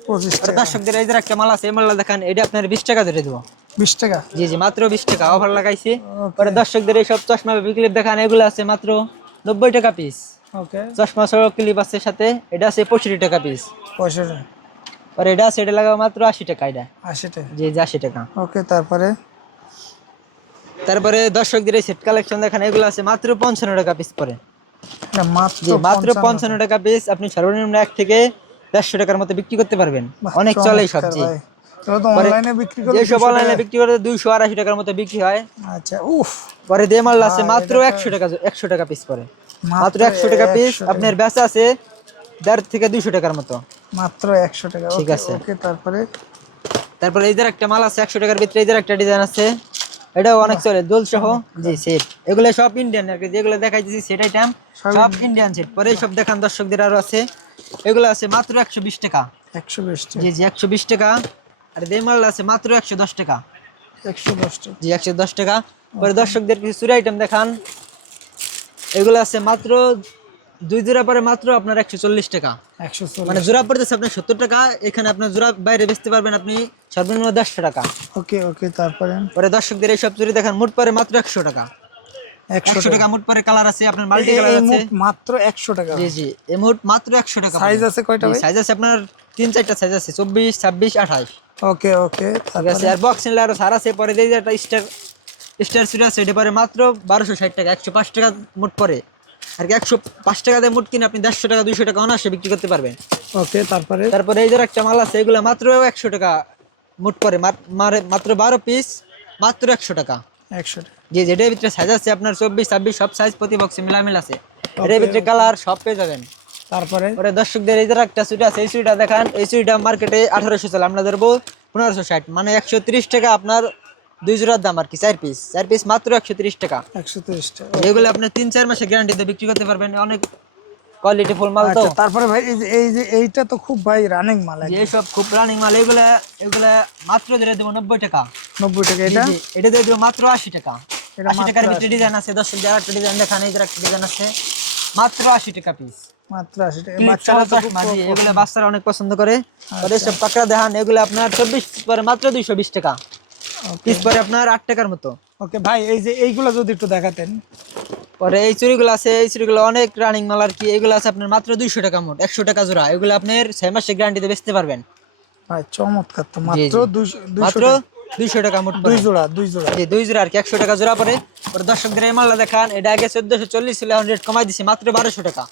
25 আর টাকা। দর্শকদের এই যে একটা মাল আছে, এই মালটা দেখেন, এটা আপনার 20 টাকা ধরে দেবো। 20 টাকা। জি জি, মাত্র 20 টাকা অফার লাগাইছি। পরে দর্শকদের এই সব চশমা ক্লিপ দেখান, এগুলো আছে মাত্র 90 টাকা পিস। ওকে। চশমা সহ ক্লিপ আছে সাথে, এটা আছে 65 টাকা পিস। 65 টাকা। পরে এটা আছে, এটা লাগাবো মাত্র 80 টাকা। এটা 80 টাকা। জি জি, 80 টাকা। ওকে। তারপরে তারপরে দর্শকদের এই সেট কালেকশন দেখেন, এগুলো আছে মাত্র 55 টাকা পিস পরে। এটা মাত্র জি, মাত্র 55 টাকা পিস। আপনি সর্বনিম্ন 1 থেকে 150 টাকার মতো বিক্রি করতে পারবেন, অনেক চলে এই সবজি। ভাই এগুলো তো অনলাইনে বিক্রি করে যেসব অনলাইনে বিক্রি করে 280 টাকার মতো বিক্রি হয়। আচ্ছা। উফ। পরে দিয়ে মাল আছে মাত্র 100 টাকা, 100 টাকা পিস পরে, মাত্র 100 টাকা পিস। আপনার বেচা আছে 1.5 থেকে 200 টাকার মতো। মাত্র 100 টাকা। ঠিক আছে। ওকে। তারপরে তারপরে এই যে একটা মাল আছে 100 টাকার ভিতরে, এই যে একটা ডিজাইন আছে, এটাও অনেক চলে, দোল সহ। জি, সেট এগুলো সব ইন্ডিয়ান আর কি, যেগুলো দেখাইতেছি সেট আইটেম সব ইন্ডিয়ান সেট। পরে সব দেখান দর্শকদের আরো আছে, এগুলো আছে মাত্র 120 টাকা। 120 টাকা। জি জি, 120 টাকা। আর এই মাল আছে মাত্র 110 টাকা। 110 টাকা। জি, 110 টাকা। পরে দর্শকদের কিছু চুরি আইটেম দেখান, এগুলো আছে মাত্র 2 জোড়া পরে মাত্র আপনার 140 টাকা। 140। মানে জোড়া পড়তেছে আপনার 70 টাকা, এখানে আপনার জোড়া বাইরে বেচতে পারবেন আপনি সর্বনিম্ন 150 টাকা। ওকে ওকে। তারপরে পরে দর্শকদের এই সব চুরি দেখান, মোট পরে মাত্র 100 টাকা। 100 টাকা মোট পরে। কালার আছে আপনার মাল্টি কালার আছে। মাত্র 100 টাকা। জি জি, এই মোট মাত্র 100 টাকা। সাইজ আছে কয়টা ভাই? সাইজ আছে আপনার 3-4টা সাইজ আছে, 24, 26, 28। ওকে ওকে। ঠিক আছে। আর বক্স নিলে আরো ছাড় আছে। পরে এই যে একটা স্টার চুরি আছে, এটা পরে মাত্র 1260 টাকা, 105 টাকা মোট পরে আর কি। 105 টাকা দিয়ে মোট কিনে আপনি 150 টাকা 200 টাকা অনায়াসে বিক্রি করতে পারবেন। ওকে। তারপরে এই যে একটা মাল আছে, এগুলো মাত্র 100 টাকা মোট পরে, মাত্র 12 পিস, মাত্র 100 টাকা। 100 টাকা। জি, যেটার ভিতরে সাইজ আছে আপনার 24, 26 সব সাইজ প্রতি বক্সে মিলামিল আছে। এটার ভিতরে কালার সব পেয়ে যাবেন। তারপরে ওরে দর্শকদের এই যে একটা সুইট আছে, এই সুইটটা দেখান। এই সুইটটা মার্কেটে 1800 চলে, আমরা ধরবো 1560, মানে 130 টাকা আপনার 2 জোড়ার দাম আর কি। 4 পিস মাত্র 130 টাকা। 130 টাকা। যেগুলো আপনি 3-4 মাসে গ্যারান্টি দিয়ে বিক্রি করতে পারবেন, অনেক কোয়ালিটি ফুল মাল তো। আচ্ছা, তারপরে ভাই এই যে এইটা তো খুব ভাই রানিং মাল যে এইসব খুব রানিং মাল, এগুলা এগুলা মাত্র দিয়ে দেবো 90 টাকা। 90 টাকা এটা? জি, এটা দিয়ে দেবো মাত্র 80 টাকা। এটা 80 টাকার ভিতরে ডিজাইন আছে, দর্শক যারা একটা ডিজাইন দেখান, এই যে একটা ডিজাইন আছে মাত্র 80 টাকা পিস। মাত্র 80 টাকা। বাচ্চারা বাচ্চারা তো খুব এগুলো বাচ্চারা অনেক পছন্দ করে। আর এইসব কাঁকড়া দেখান, এগুলো আপনার 24 পিস পরে মাত্র 220 টাকা পিস, পরে আপনার 8 টাকার মতো। ওকে ভাই, এই যে এইগুলা যদি একটু দেখাতেন। পরে এই চুড়িগুলো আছে, এই চুড়িগুলো অনেক রানিং মাল আর কি। এগুলো আছে আপনার মাত্র 200 টাকা মোট, 100 টাকা জোড়া। এগুলো আপনার 6 মাসের গ্যারান্টিতে বেচতে পারবেন ভাই চমৎকার তো, মাত্র 200 মাত্র 200 টাকা মোট। দুই জোড়া জি, 2 জোড়া আর কি 100 টাকা জোড়া পরে। পরে দর্শকদের এই মালটা দেখান, এটা আগে 1440 ছিল, এখন রেট কমাই দিছি মাত্র 1200 টাকা,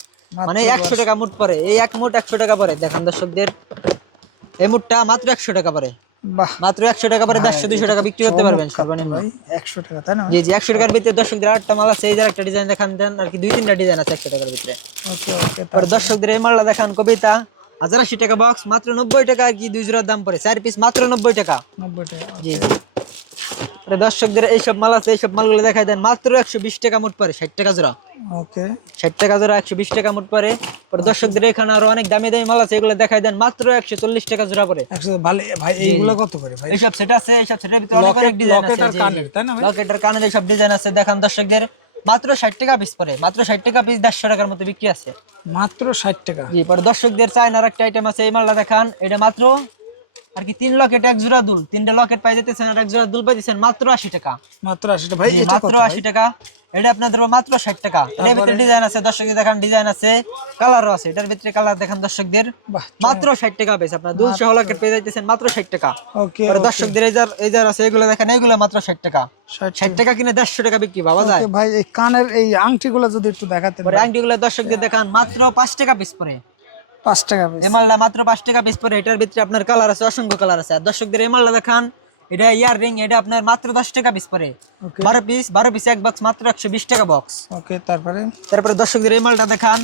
মানে 100 টাকা মোট পরে। এই এক মোট 100 টাকা পরে দেখান দর্শকদের, এই মোটটা মাত্র 100 টাকা পরে। বাহ, মাত্র 100 টাকা পরে 150-200 টাকা বিক্রি করতে পারবেন সর্বনিম্ন। ভাই 100 টাকা তাই না? জি জি, 100 টাকার ভিতরে দর্শকদের আরেকটা মাল আছে, এই যে একটা ডিজাইন দেখান দেন আর কি, 2-3টা ডিজাইন আছে 100 টাকার ভিতরে। ওকে ওকে। পরে দর্শকদের এই মালটা দেখান, কবিতা 1080 টাকা বক্স, মাত্র 90 টাকা আর কি, 2 জোড়ার দাম পড়ে 4 পিস মাত্র 90 টাকা। 90 টাকা। জি জি। পরে দর্শকদের এইসব মাল আছে, এইসব মালগুলো দেখাই দেন, মাত্র 120 টাকা মোট পড়ে, 60 টাকা জোড়া। ওকে 60 টাকা জোড়া, 120 টাকা মোট পড়ে। পরে দর্শকদের এখানে আরো অনেক দামি দামি মাল আছে, এগুলো দেখাই দেন, মাত্র 140 টাকা জোড়া পড়ে। 100 ভালো ভাই। এইগুলো কত করে ভাই? এইসব সেট আছে, এইসব সেটের ভিতরে অনেক অনেক ডিজাইন আছে। লকেট আর কানের তাই না ভাই? লকেট আর কানের এইসব ডিজাইন আছে, দেখান দর্শকদের মাত্র 60 টাকা পিস পড়ে, মাত্র 60 টাকা পিস, 150 টাকার মতো বিক্রি আছে। মাত্র 60 টাকা। জি, পরে দর্শকদের চায়নার একটা আইটেম আছে, এই মালটা দেখান, এটা মাত্র আর কি 3 লকেট 1 জোড়া দুল, 3টা লকেট পাই যেতেছেন আর 1 জোড়া দুল পাইতেছেন মাত্র 80 টাকা। মাত্র 80 টাকা ভাই। জি, এটা মাত্র কত ভাই? 80 টাকা। এটা আপনাদের মাত্র 60 টাকা। এর ভিতরে ডিজাইন আছে, দর্শকদের দেখান, ডিজাইন আছে, কালারও আছে, এটার ভিতরে কালার দেখান দর্শকদের, বাহ, মাত্র 60 টাকা পেয়েছে আপনার দুল সহ লকেট পেয়ে যাইতেছেন মাত্র 60 টাকা। ওকে পরে দর্শকদের এই যার আছে, এগুলো দেখেন, এগুলো মাত্র 60 টাকা। 60 টাকা কিনে 150 টাকা বিক্রি পাওয়া যায়। ওকে ভাই, এই কানের এই আংটিগুলো যদি একটু দেখাতেন। পরে আংটিগুলো দর্শকদের দেখান, মাত্র 5 টাকা পিস পড়ে। 5 টাকা পিস। এই মালটা মাত্র 5 টাকা পিস পড়ে। এটার ভিতরে আপনার কালার আছে, অসংখ্য কালার আছে। আর দর্শকদের এই মালটা দেখান, এটা ইয়ার রিং, এটা আপনার মাত্র 10 টাকা পিস পড়ে। ওকে 12 পিস এক বক্স, মাত্র 120 টাকা বক্স। ওকে। তারপরে তারপরে দর্শকদের এই মালটা দেখান,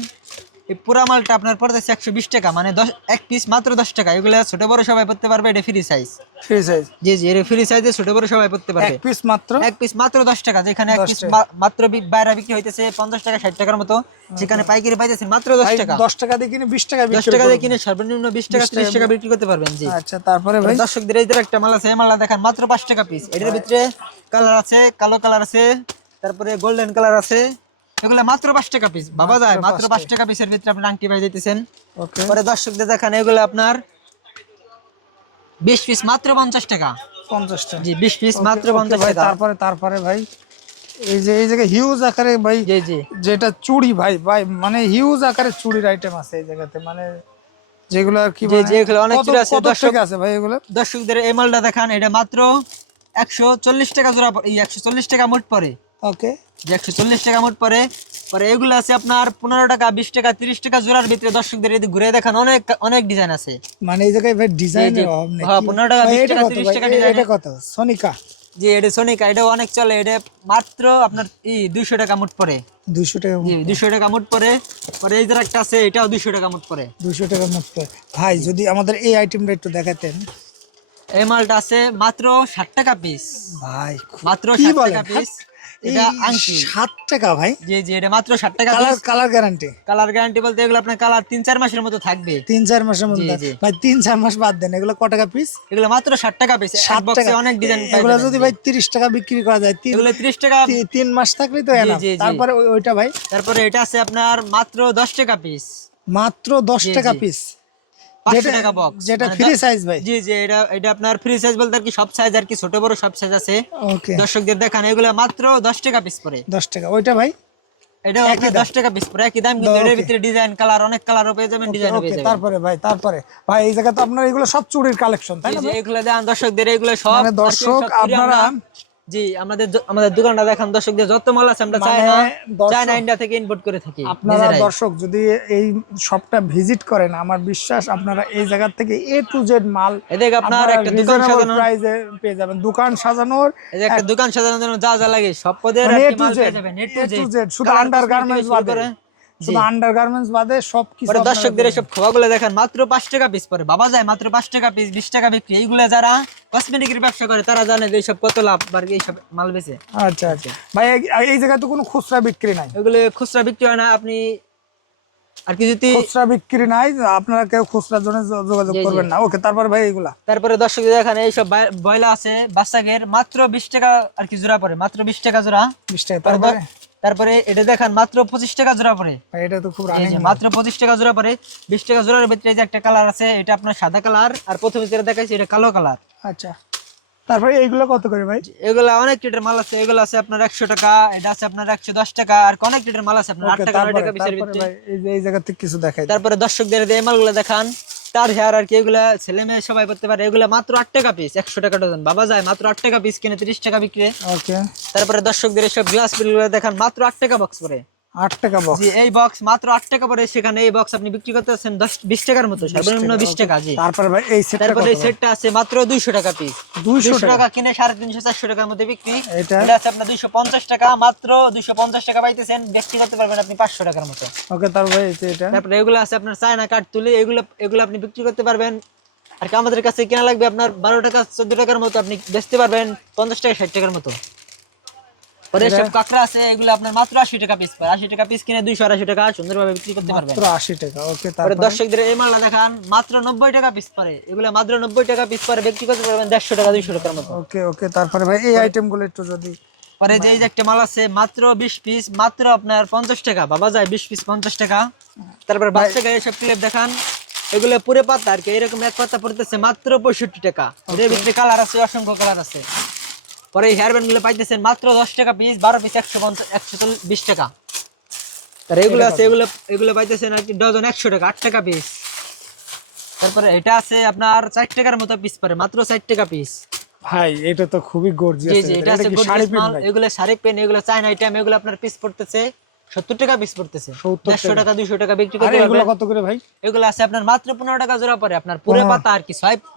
এই পুরা মালটা আপনার পড়তেছে 120 টাকা, মানে 10 এক পিস মাত্র 10 টাকা। এগুলো ছোট বড় সবাই পড়তে পারবে, এটা ফ্রি সাইজ। Free size? জি জি, এটা ফ্রি সাইজে ছোট বড় সবাই পড়তে পারবে। এক পিস মাত্র? এক পিস মাত্র 10 টাকা, যেখানে এক 10 পিস টাকা। মাত্র বাইরে বিক্রি হইতেছে 50 টাকা 60 টাকার মতো, সেখানে পাইকারি পাইতেছেন মাত্র 10 টাকা। 10 টাকা দিয়ে কিনে 20 টাকা 10 বিক্রি টাকা দিয়ে করবেন। কিনে সর্বনিম্ন 20 টাকা 30 টাকা বিক্রি করতে পারবেন। জি। আচ্ছা, তারপরে ভাই? দর্শকদের এই যে একটা মাল আছে, এই মালটা দেখান, মাত্র 5 টাকা পিস। এটার ভিতরে কালার আছে, কালো কালার আছে, তারপরে গোল্ডেন কালার আছে, এগুলো মাত্র 5 টাকা পিস বাবা যায়। মাত্র 5 টাকা পিসের ভিতরে আপনি আংটি পাই যাইতেছেন। ওকে। পরে দর্শকদের দেখান, এগুলো আপনার 20 পিস মাত্র 50 টাকা। 50 টাকা? জি, 20 পিস মাত্র 50 ভাই টাকা। তারপরে ভাই, এই যে এই জায়গায় হিউজ আকারে ভাই, জি জি, যেটা চুড়ি ভাই ভাই, মানে হিউজ আকারে চুড়ির আইটেম আছে এই জায়গাতে, মানে যেগুলো আর কি, জি মানে জি, এগুলো অনেক কত- চুড়ি আছে। কত দর্শক থেকে আছে ভাই এগুলো? দর্শকদের এই মালটা দেখান, এটা মাত্র 140 টাকা জোড়া, এই 140 টাকা মোট পড়ে। ওকে। যে 140 টাকা মোট পরে। পরে এগুলো আছে আপনার 15 টাকা 20 টাকা 30 টাকা জোড়ার ভিতরে। দর্শকদের যদি ঘুরে দেখান, অনেক অনেক ডিজাইন আছে। মানে এই জায়গায় ভাই ডিজাইনের জি, জি। অভাব নেই। হ্যাঁ, 15 টাকা, ভাই, 20 এটা টাকা, কত 30 ভাই? টাকা ডিজাইন। এটা কত? সোনিকা? জি, এটা সোনিকা, এটাও অনেক চলে। এটা মাত্র আপনার 200 টাকা মোট পরে। 200 টাকা? জি, 200 টাকা মোট পরে। পরে এই যে একটা আছে, এটাও 200 টাকা মোট পরে। 200 টাকা মুক্ত। ভাই যদি আমাদের এই আইটেমটা একটু দেখাতেন। এই মালটা আছে মাত্র 60 টাকা পিস। ভাই মাত্র কি 60 বলেন? টাকা পিস। এই এটা আংটি। 60 টাকা ভাই? জি জি, এটা মাত্র 60 টাকা colour piece. Colour guarantee? Colour guarantee বলতে এগুলো আপনার কালার 3-4 মাসের মতো থাকবে। 3-4 মাসের জি, মধ্যে? জি। ভাই 3-4 মাস বাদ দেন, এগুলো কত টাকা পিস? এগুলো মাত্র 60 টাকা পিস। 60 টাকা? অনেক ডিজাইন পাই এগুলো যাবেন। যদি ভাই 30 টাকা বিক্রি করা যায়, এগুলো 30 টাকা। 3 মাস থাকলেই তো এনাফ। জি, জি। তারপরে ওইটা ভাই? তারপরে এটা আছে আপনার মাত্র 10 টাকা পিস। মাত্র 10 জি, টাকা জি। পিস? 500 টাকা বক্স। যেটা ফ্রি সাইজ ভাই? জি জি, এটা আপনার ফ্রি সাইজ বলতে আর কি সব সাইজ আর কি, ছোট বড় সব সাইজ আছে। ওকে। দর্শকদের দেখান, এগুলো মাত্র 10 টাকা পিস পড়ে। 10 টাকা? ওইটা ভাই? এটাও আপনার 10 টাকা পিস পড়ে, একই দাম, কিন্তু এর ওকে। ভিতরে ডিজাইন কালার অনেক কালারও পেয়ে যাবেন, ডিজাইনও পেয়ে ওকে। যাবেন। তারপরে ভাই, ভাই এই জায়গা তো আপনার এগুলো সব চুড়ির কালেকশন তাই জি না জি, ভাই? এগুলো দেন দর্শকদের, এগুলো সব মানে আর কি দর্শক সব free আপনারা, জি, আমাদের দোকানটা দেখান দর্শকদের, যত মাল আছে আমরা মানে দর্শক- চায়না ইন্ডিয়া থেকে ইম্পোর্ট করে থাকি আপনারা নিজেরাই। দর্শক যদি এই শপটা ভিজিট করেন, আমার বিশ্বাস আপনারা এই জায়গা থেকে A to Z মাল এদিকে আপনার একটা দোকান সাজানো, প্রাইসে পেয়ে যাবেন। দোকান সাজানোর এই যে একটা দোকান সাজানোর জন্য যা যা লাগে সব পদের মানে আর A কি to মাল Z, পেয়ে যাবেন। A to A to Z, Z, শুধু Color আন্ডারগার্মেন্টস cosmetics বাদে, করে। শুধু আন্ডারগার্মেন্টস বাদে সবকিছু পরে আপনারা দর্শকদের পেয়ে এসব খোয়াগুলো দেখেন, মাত্র 5 টাকা পিস পরে বাবা যায়, মাত্র 5 টাকা পিস, 20 টাকা বিক্রি। এইগুলা যারা কসমেটিকের ব্যবসা করে তারা জানে যে এইসব কত লাভ আর কি এইসব মাল বেচে। যাবেন। আচ্ছা আচ্ছা ভাই, এই জায়গায় তো কোনো খুচরা বিক্রি নাই? এগুলো খুচরা বিক্রি হয় না, আপনি আর কি যদি খুচরা বিক্রি নাই, আপনারা কেউ খুচরার জন্য যোগাযোগ জি, জি। করবেন না। ওকে, তারপর ভাই এইগুলা তারপরে দর্শক দেখেন এইসব বয়লা আছে বাচ্চাদের মাত্র 20 টাকা আর কি জোড়া পড়ে, মাত্র 20 টাকা জোড়া। 20 টাকা। তারপরে তারপরে এটা দেখেন মাত্র 25 টাকা জোড়া পড়ে। ভাই এটা তো খুব জি, রানিং জি, মাত্র 25 টাকা জোড়া পড়ে। 20 টাকা জোড়ার ভিতরে এই যে একটা কালার আছে, এটা আপনার সাদা কালার, আর প্রথমে যেটা দেখাইছি এটা কালো কালার। আচ্ছা, তারপরে এইগুলো কত করে ভাই? এগুলা অনেক রেটের মাল আছে, এগুলো আছে আপনার 100 টাকা, এটা আছে আপনার 110 টাকা, আর অনেক রেটের মাল আছে আপনার 8 ওকে, টাকা 9 তারপরে টাকা পিসের তারপরে ভিতরে। ভাই এই যে এই জায়গা থেকে কিছু দেখাই দিন। তারপরে দর্শকদের এই মালগুলো দেখান, তার হেয়ার আর কি, এগুলা ছেলে মেয়ে সবাই করতে পারে। এগুলা মাত্র 8 টাকা পিস, 100 টাকা ডজন। বাবা যায় মাত্র 8 টাকা পিস কিনে 30 টাকা বিক্রি। ওকে, তারপরে দর্শকদের এইসব গ্লাস বিলগুলো দেখান, মাত্র 8 টাকা বক্স পড়ে। 8 টাকা বক্স। জি, এই বক্স মাত্র 8 টাকা পড়ে। সেখানে এই বক্স আপনি বিক্রি করতে পারছেন 20 টাকার মতো, সর্বনিম্ন 20 টাকা। জি, তারপরে ভাই এই সেটটা তারপরে কত? এই সেটটা আছে মাত্র 200 টাকা পিস। 200 টাকা কিনে 350 400 টাকার মধ্যে বিক্রি। এটা এটা আছে আপনার 250 টাকা, মাত্র 250 টাকা পাইতেছেন, বিক্রি করতে পারবেন আপনি 500 টাকার মতো। ওকে, তারপর ভাই এই যে এটা তারপরে এগুলো আছে আপনার চায়না কাঠ তুলি, এগুলো আপনি বিক্রি করতে পারবেন আর কি আমাদের কাছে কেনা লাগবে আপনার 12 টাকা 14 টাকার মতো, আপনি বেচতে পারবেন 50 টাকা 60 টাকার মতো। পরে সব কাঁকড়া আছে, এগুলো আপনার মাত্র 80 টাকা পিস পড়ে। 80 টাকা পিস কিনে 280 টাকা সুন্দরভাবে বিক্রি করতে পারবেন। মাত্র 80 টাকা। ওকে, পরে তারপরে দর্শকদের এই মালটা দেখান, মাত্র 90 টাকা পিস পড়ে। এগুলো মাত্র 90 টাকা পিস পরে বিক্রি করতে পারবেন 150 টাকা 200 টাকার মতো। ওকে ওকে, তারপরে ভাই এই আইটেমগুলো একটু যদি পরে যে এই যে একটা মাল আছে মাত্র 20 পিস, মাত্র আপনার 50 টাকা। বাবা যায় 20 পিস 50 টাকা। তারপর বাচ্চা গায়ে সব ক্লিপ দেখান, এগুলো পুরো পাতা আর কি, এরকম এক পাতা পড়তেছে মাত্র 65 টাকা। এর ভিতরে কালার আছে, অসংখ্য কালার আছে। পরে এই হেয়ার ব্যান্ড গুলো পাইতেছেন মাত্র 10 টাকা পিস, 12 পিস 120 টাকা। আর এগুলো আছে, এগুলো পাইতেছেন আর কি ডজন 100 টাকা, 8 টাকা পিস। তারপরে এটা আছে আপনার 4 টাকার মতো পিস পড়ে, মাত্র 4 টাকা পিস। ভাই এটা তো খুবই গর্জিয়াস। জি জি, এটা আছে কি gorgeous শাড়ি পিন মাল। ভাই? এগুলো শাড়ি পেন, এগুলো চায়না আইটেম। এগুলো আপনার পিস পড়তেছে 70 টাকা পিস পড়তেছে। 150 টাকা 200 টাকা বিক্রি আর করতে এগুলো পারবেন। কত করে ভাই? এগুলো আছে আপনার মাত্র 15 টাকা জোড়া পড়ে। আপনার পুরো পাতা আর কি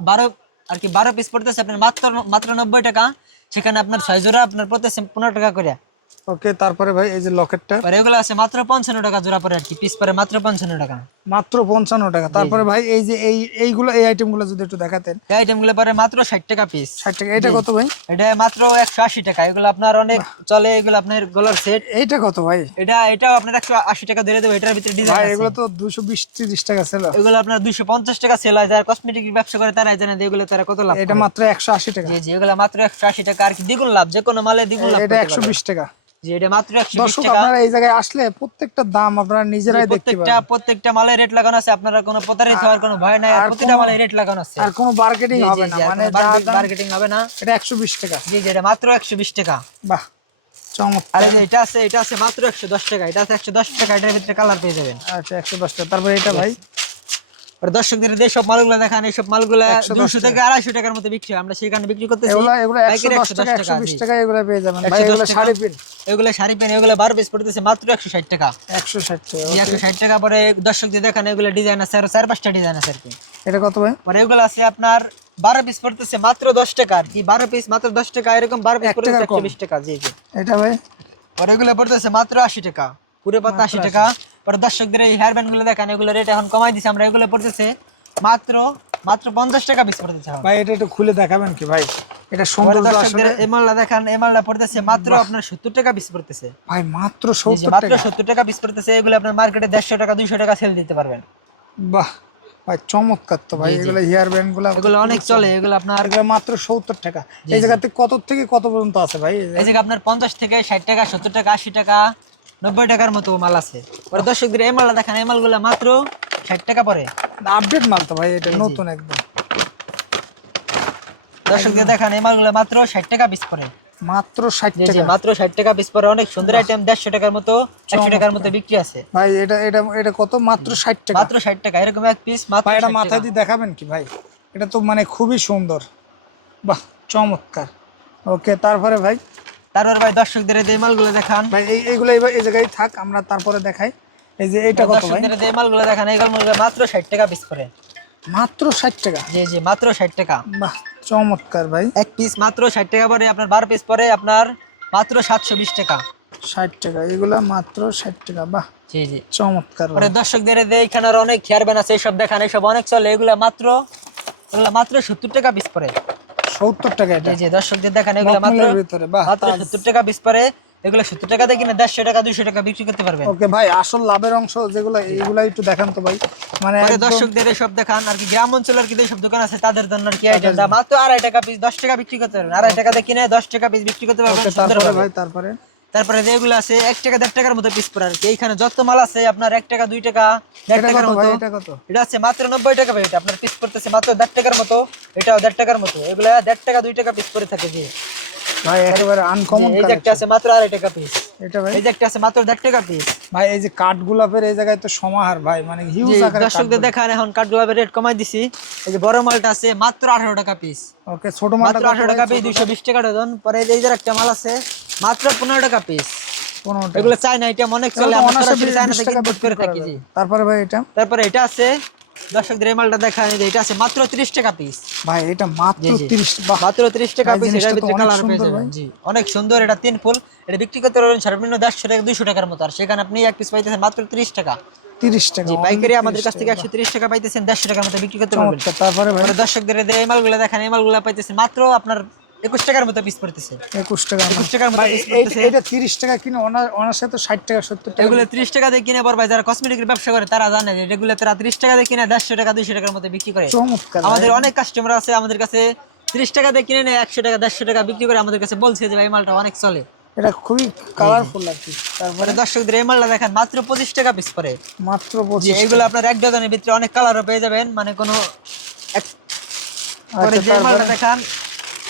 12 আর কি 12 পিস পড়তেছে আপনার মাত্র 90 টাকা। সেখানে আপনার 6 জোড়া আপনার পড়তেছে 15 টাকা করে। ওকে, তারপরে ভাই এই যে লকেটটা আর এগুলো আছে মাত্র 55 টাকা জোড়া পড়ে আর কি, পিস পড়ে মাত্র 55 টাকা। মাত্র 55 টাকা। তারপরে ভাই এই যে এইগুলো এই আইটেমগুলো যদি একটু দেখাতেন। এই আইটেমগুলো পড়ে মাত্র 60 টাকা পিস। 60 টাকা। এটা কত ভাই? এটা মাত্র 180 টাকা। এগুলো আপনার অনেক চলে, এগুলো আপনার গলার সেট। এইটা কত ভাই? এটাও আপনার 180 টাকা ধরে দেবো। এটার ভিতরে ডিজাইন ভাই আছে। এগুলো তো 220-30 টাকা ছিল। এগুলো আপনার 250 টাকা সেল হয়। যারা কসমেটিক ব্যবসা করে তারাই জানে যে এগুলো তারা কত লাভ এটা করে। মাত্র 180 টাকা। জি জি, এগুলো মাত্র 180 টাকা আর কি, দ্বিগুণ লাভ। যে কোনো মালে দ্বিগুণ লাভ এটা করতে পারবেন। 120 টাকা। জি, এটা মাত্র 120 দর্শক টাকা। আপনারা এই জায়গায় আসলে প্রত্যেকটা দাম আপনারা নিজেরাই দেখতে পাবেন। প্রত্যেকটা মালে রেট লাগানো আছে, আপনারা কোনো প্রতারিত হওয়ার কোনো ভয় নাই। আর প্রতিটা মালে রেট লাগানো আছে, আর কোনো মার্কেটিং জি, হবে জি, না, জি, আর মানে কোনো মার্কেটিং হবে না। এটা 120 টাকা। জি জি, এটা মাত্র 120 টাকা। বাহ, চমৎকার। আর এই যে এটা আছে মাত্র 110 টাকা। এটা আছে 110 টাকা। এটার ভিতরে কালার পেয়ে যাবেন। আচ্ছা, 110 টাকা। তারপরে এটা ভাই আর দর্শকদের যে সব মালগুলো দেখান, এই সব মালগুলো 110 200 থেকে 250 টাকার মতো বিক্রি হয়। আমরা সেখানে বিক্রি করতেছি এগুলো পাইকারি 110 টাকা 120 জি। টাকা এগুলো পেয়ে যাবেন ভাই। 110 এগুলো টাকা। শাড়ি পিন এগুলো শাড়ি পেন, এগুলো 12 পিস পড়তেছে মাত্র 160 টাকা। 160 টাকা। জি, 160 টাকা। পরে দর্শকদের দেখান, এগুলো ডিজাইন আছে আরো 4-5টা ডিজাইন আছে আর কি। এটা কত ভাই? পরে এগুলো আছে আপনার 12 পিস পড়তেছে মাত্র 10 টাকা আর কি। 12 পিস মাত্র 10 টাকা। এরকম 12 পিস 1 পড়তেছে টাকার কম। 120 টাকা। জি জি। এটা ভাই পরে এগুলো পড়তেছে মাত্র 80 টাকা, পুরো পাতা 80 টাকা। পরে দর্শকদের এই হেয়ার ব্যান্ড গুলো দেখান, এগুলো রেট এখন কমাই দিছি আমরা। এগুলো পড়তেছে মাত্র 50 টাকা পিস পড়তেছে এখন। ভাই এটা একটু খুলে দেখাবেন কি ভাই? এটা পরে সৌন্দর্য দর্শকদের আসলে এই মালটা দেখান, এই মালটা পড়তেছে মাত্র আপনার 70 টাকা পিস পড়তেছে। ভাই মাত্র জি জি, 70 মাত্র টাকা। 70 টাকা পিস পড়তেছে। এগুলো আপনার মার্কেটে 150 টাকা 200 টাকা সেল দিতে পারবেন। বাহ ভাই, চমৎকার তো ভাই। এগুলো হেয়ার ব্যান্ড গুলো এগুলো অনেক চলে। এগুলো আপনার এগুলো মাত্র 70 টাকা। এই জায়গাতে কত থেকে কত পর্যন্ত আছে ভাই? এই জায়গা আপনার 50 থেকে 60 টাকা 70 টাকা 80 টাকা 90 টাকার মতো মাল আছে। পরে দর্শকদের এই মালটা দেখান, এই মালগুলো মাত্র 60 টাকা পড়ে। আপডেট মাল তো ভাই, এটা নতুন একদম। দর্শকদের দেখান, এই মালগুলো মাত্র 60 টাকা পিস পড়ে। মাত্র 60 জি জি, টাকা। মাত্র 60 টাকা পিস পড়ে। অনেক সুন্দর আইটেম। 150 টাকার মতো 100 টাকার মতো বিক্রি আছে। ভাই এটা এটা এটা কত? মাত্র 60 টাকা। মাত্র 60 টাকা। এরকম এক পিস মাত্র ভাই এটা 60 মাথায় টাকা। দিয়ে দেখাবেন কি ভাই? এটা তো মানে খুবই সুন্দর। বাহ, চমৎকার। ওকে, তারপরে ভাই তারপর ভাই দর্শকদের এই মালগুলো দেখান। ভাই এইগুলো এই জায়গায় থাক, আমরা তারপরে দেখাই। এই যে এইটা কত ভাই? দর্শকদের এই মালগুলো দেখান, এই মালগুলো মাত্র 60 টাকা পিস পড়ে। মাত্র 60 টাকা। জি জি, মাত্র 60 টাকা। বাহ, চমৎকার ভাই। এক পিস মাত্র 60 টাকা পড়ে। আপনার 12 পিস পড়ে আপনার মাত্র 720 টাকা। 60 টাকা। এগুলা মাত্র 60 টাকা। বাহ, জি জি। চমৎকার ভাই। পরে দর্শকদের এইখানে আর অনেক হেয়ার ব্যান্ড আছে, সব দেখান। সব অনেক চলে। এগুলা মাত্র 70 টাকা পিস পড়ে। 70 টাকা এটা। জি জি, দর্শকদের দেখান, এগুলা মাত্র মকমলের ভিতরে। বাহ, মাত্র 70 টাকা পিস পড়ে। এগুলো 70 টাকা দিয়ে কিনে 150 টাকা 200 টাকা বিক্রি করতে পারবেন। ওকে ভাই, আসল লাভের অংশ যেগুলো এইগুলা একটু দেখান তো ভাই, মানে পরে একদম- দর্শকদের সব দেখান আর কি, গ্রাম অঞ্চলে আর কি সব দোকান আছে তাদের জন্য আর কি আইটেমটা মাত্র 2.5 টাকা পিস 10 টাকা বিক্রি করতে পারবেন। 2.5 টাকা দিয়ে কিনে 10 টাকা পিস বিক্রি করতে পারবেন ওকে, তারপরে সুন্দরভাবে। ভাই তারপরে তারপরে যেগুলো আছে 1 টাকা 1.5 টাকার মতো পিস পড়ে আর কি। এইখানে যত মাল আছে আপনার 1 টাকা 2 টাকা 1.5 এটা টাকার কত মতো। ভাই, এটা কত? এটা আছে মাত্র 90 টাকা ভাই। এটা আপনার পিস পড়তেছে মাত্র 1.5 টাকার মতো, এটাও 1.5 টাকার মতো। এগুলা 1.5 টাকা 2 টাকা পিস পড়ে থাকে জি। ভাই একেবারে আনকমন এই যে একটা আছে মাত্র 2.5 টাকা পিস, এটা ভাই। এই যে একটা আছে মাত্র 1.5 টাকা পিস। ভাই এই যে কাঠ গোলাপের এই জায়গায় তো সমাহার ভাই, মানে হিউজ জি আকারে দর্শকদের দেখান এখন কাঠগোলাপের রেট কমাই দিছি। এই যে বড় মালটা আছে মাত্র 18 টাকা পিস, ওকে, ছোট মালটা মাত্র 18 টাকা পিস 220 টাকা ডজন। পরে এই যে একটা মাল আছে মাত্র 15 টাকা পিস। 15 টাকা। এগুলো চাই না, এটা অনেক চলে, আমরা অনায়াসে সরাসরি চায়না 20 থেকে টাকা ইম্পোর্ট করে থাকি জি। তারপরে ভাই এটা, তারপরে এটা আছে দর্শকদের এই মালটা দেখান, এই যে এটা আছে মাত্র 30 টাকা পিস, ভাই এটা মাত্র জি। 30, বাহ মাত্র 30 টাকা ভাই, পিস। জিনিসটা এটার তো ভিতরে অনেক কালার পেয়ে সুন্দর যাবেন ভাই। জি, অনেক সুন্দর। এটা 3 ফুল, এটা বিক্রি করতে পারবেন সর্বনিম্ন 150 টাকা 200 টাকার মতো, আর সেখানে আপনি এক পিস পাইতেছেন মাত্র 30 টাকা 30 টাকা জি। only পাইকারি 30 আমাদের কাছ থেকে টাকা, 130 টাকা পাইতেছেন 150 টাকার মতো বিক্রি করতে পারবেন। চমৎকার। তারপরে ভাই পরে দর্শকদের এই মালগুলো দেখেন, এই মালগুলো পাইতেছেন মাত্র আপনার 21 টাকার মতো পিস পড়তেছে। 21 টাকা 21 টাকার মতো ভাই, পিস পড়তেছে। এটা 30 টাকা কিনে ওনার সাথে 60 টাকা 70 টাকা এগুলো 30 টাকা দিয়ে কিনে পর ভাই যারা কসমেটিকের ব্যবসা করে তারা জানে যে এগুলো তারা 30 টাকা দিয়ে কিনে 150 টাকা 200 টাকার মতো বিক্রি করে। চমৎকার ভাই। আমাদের অনেক কাস্টমার আছে আমাদের কাছে 30 টাকা দিয়ে কিনে নেয় 100 টাকা 150 টাকা বিক্রি করে, আমাদের কাছে বলছে যে ভাই এই মালটা অনেক চলে। এটা খুবই কালারফুল আর কি। তারপরে পরে দর্শকদের এই মালটা দেখেন মাত্র 25 টাকা পিস পড়ে মাত্র জি। 25 এগুলো আপনার এক ডজনের ভিতরে অনেক কালারও পেয়ে যাবেন, মানে কোনো পরে যে তারপরে? মালটা দেখান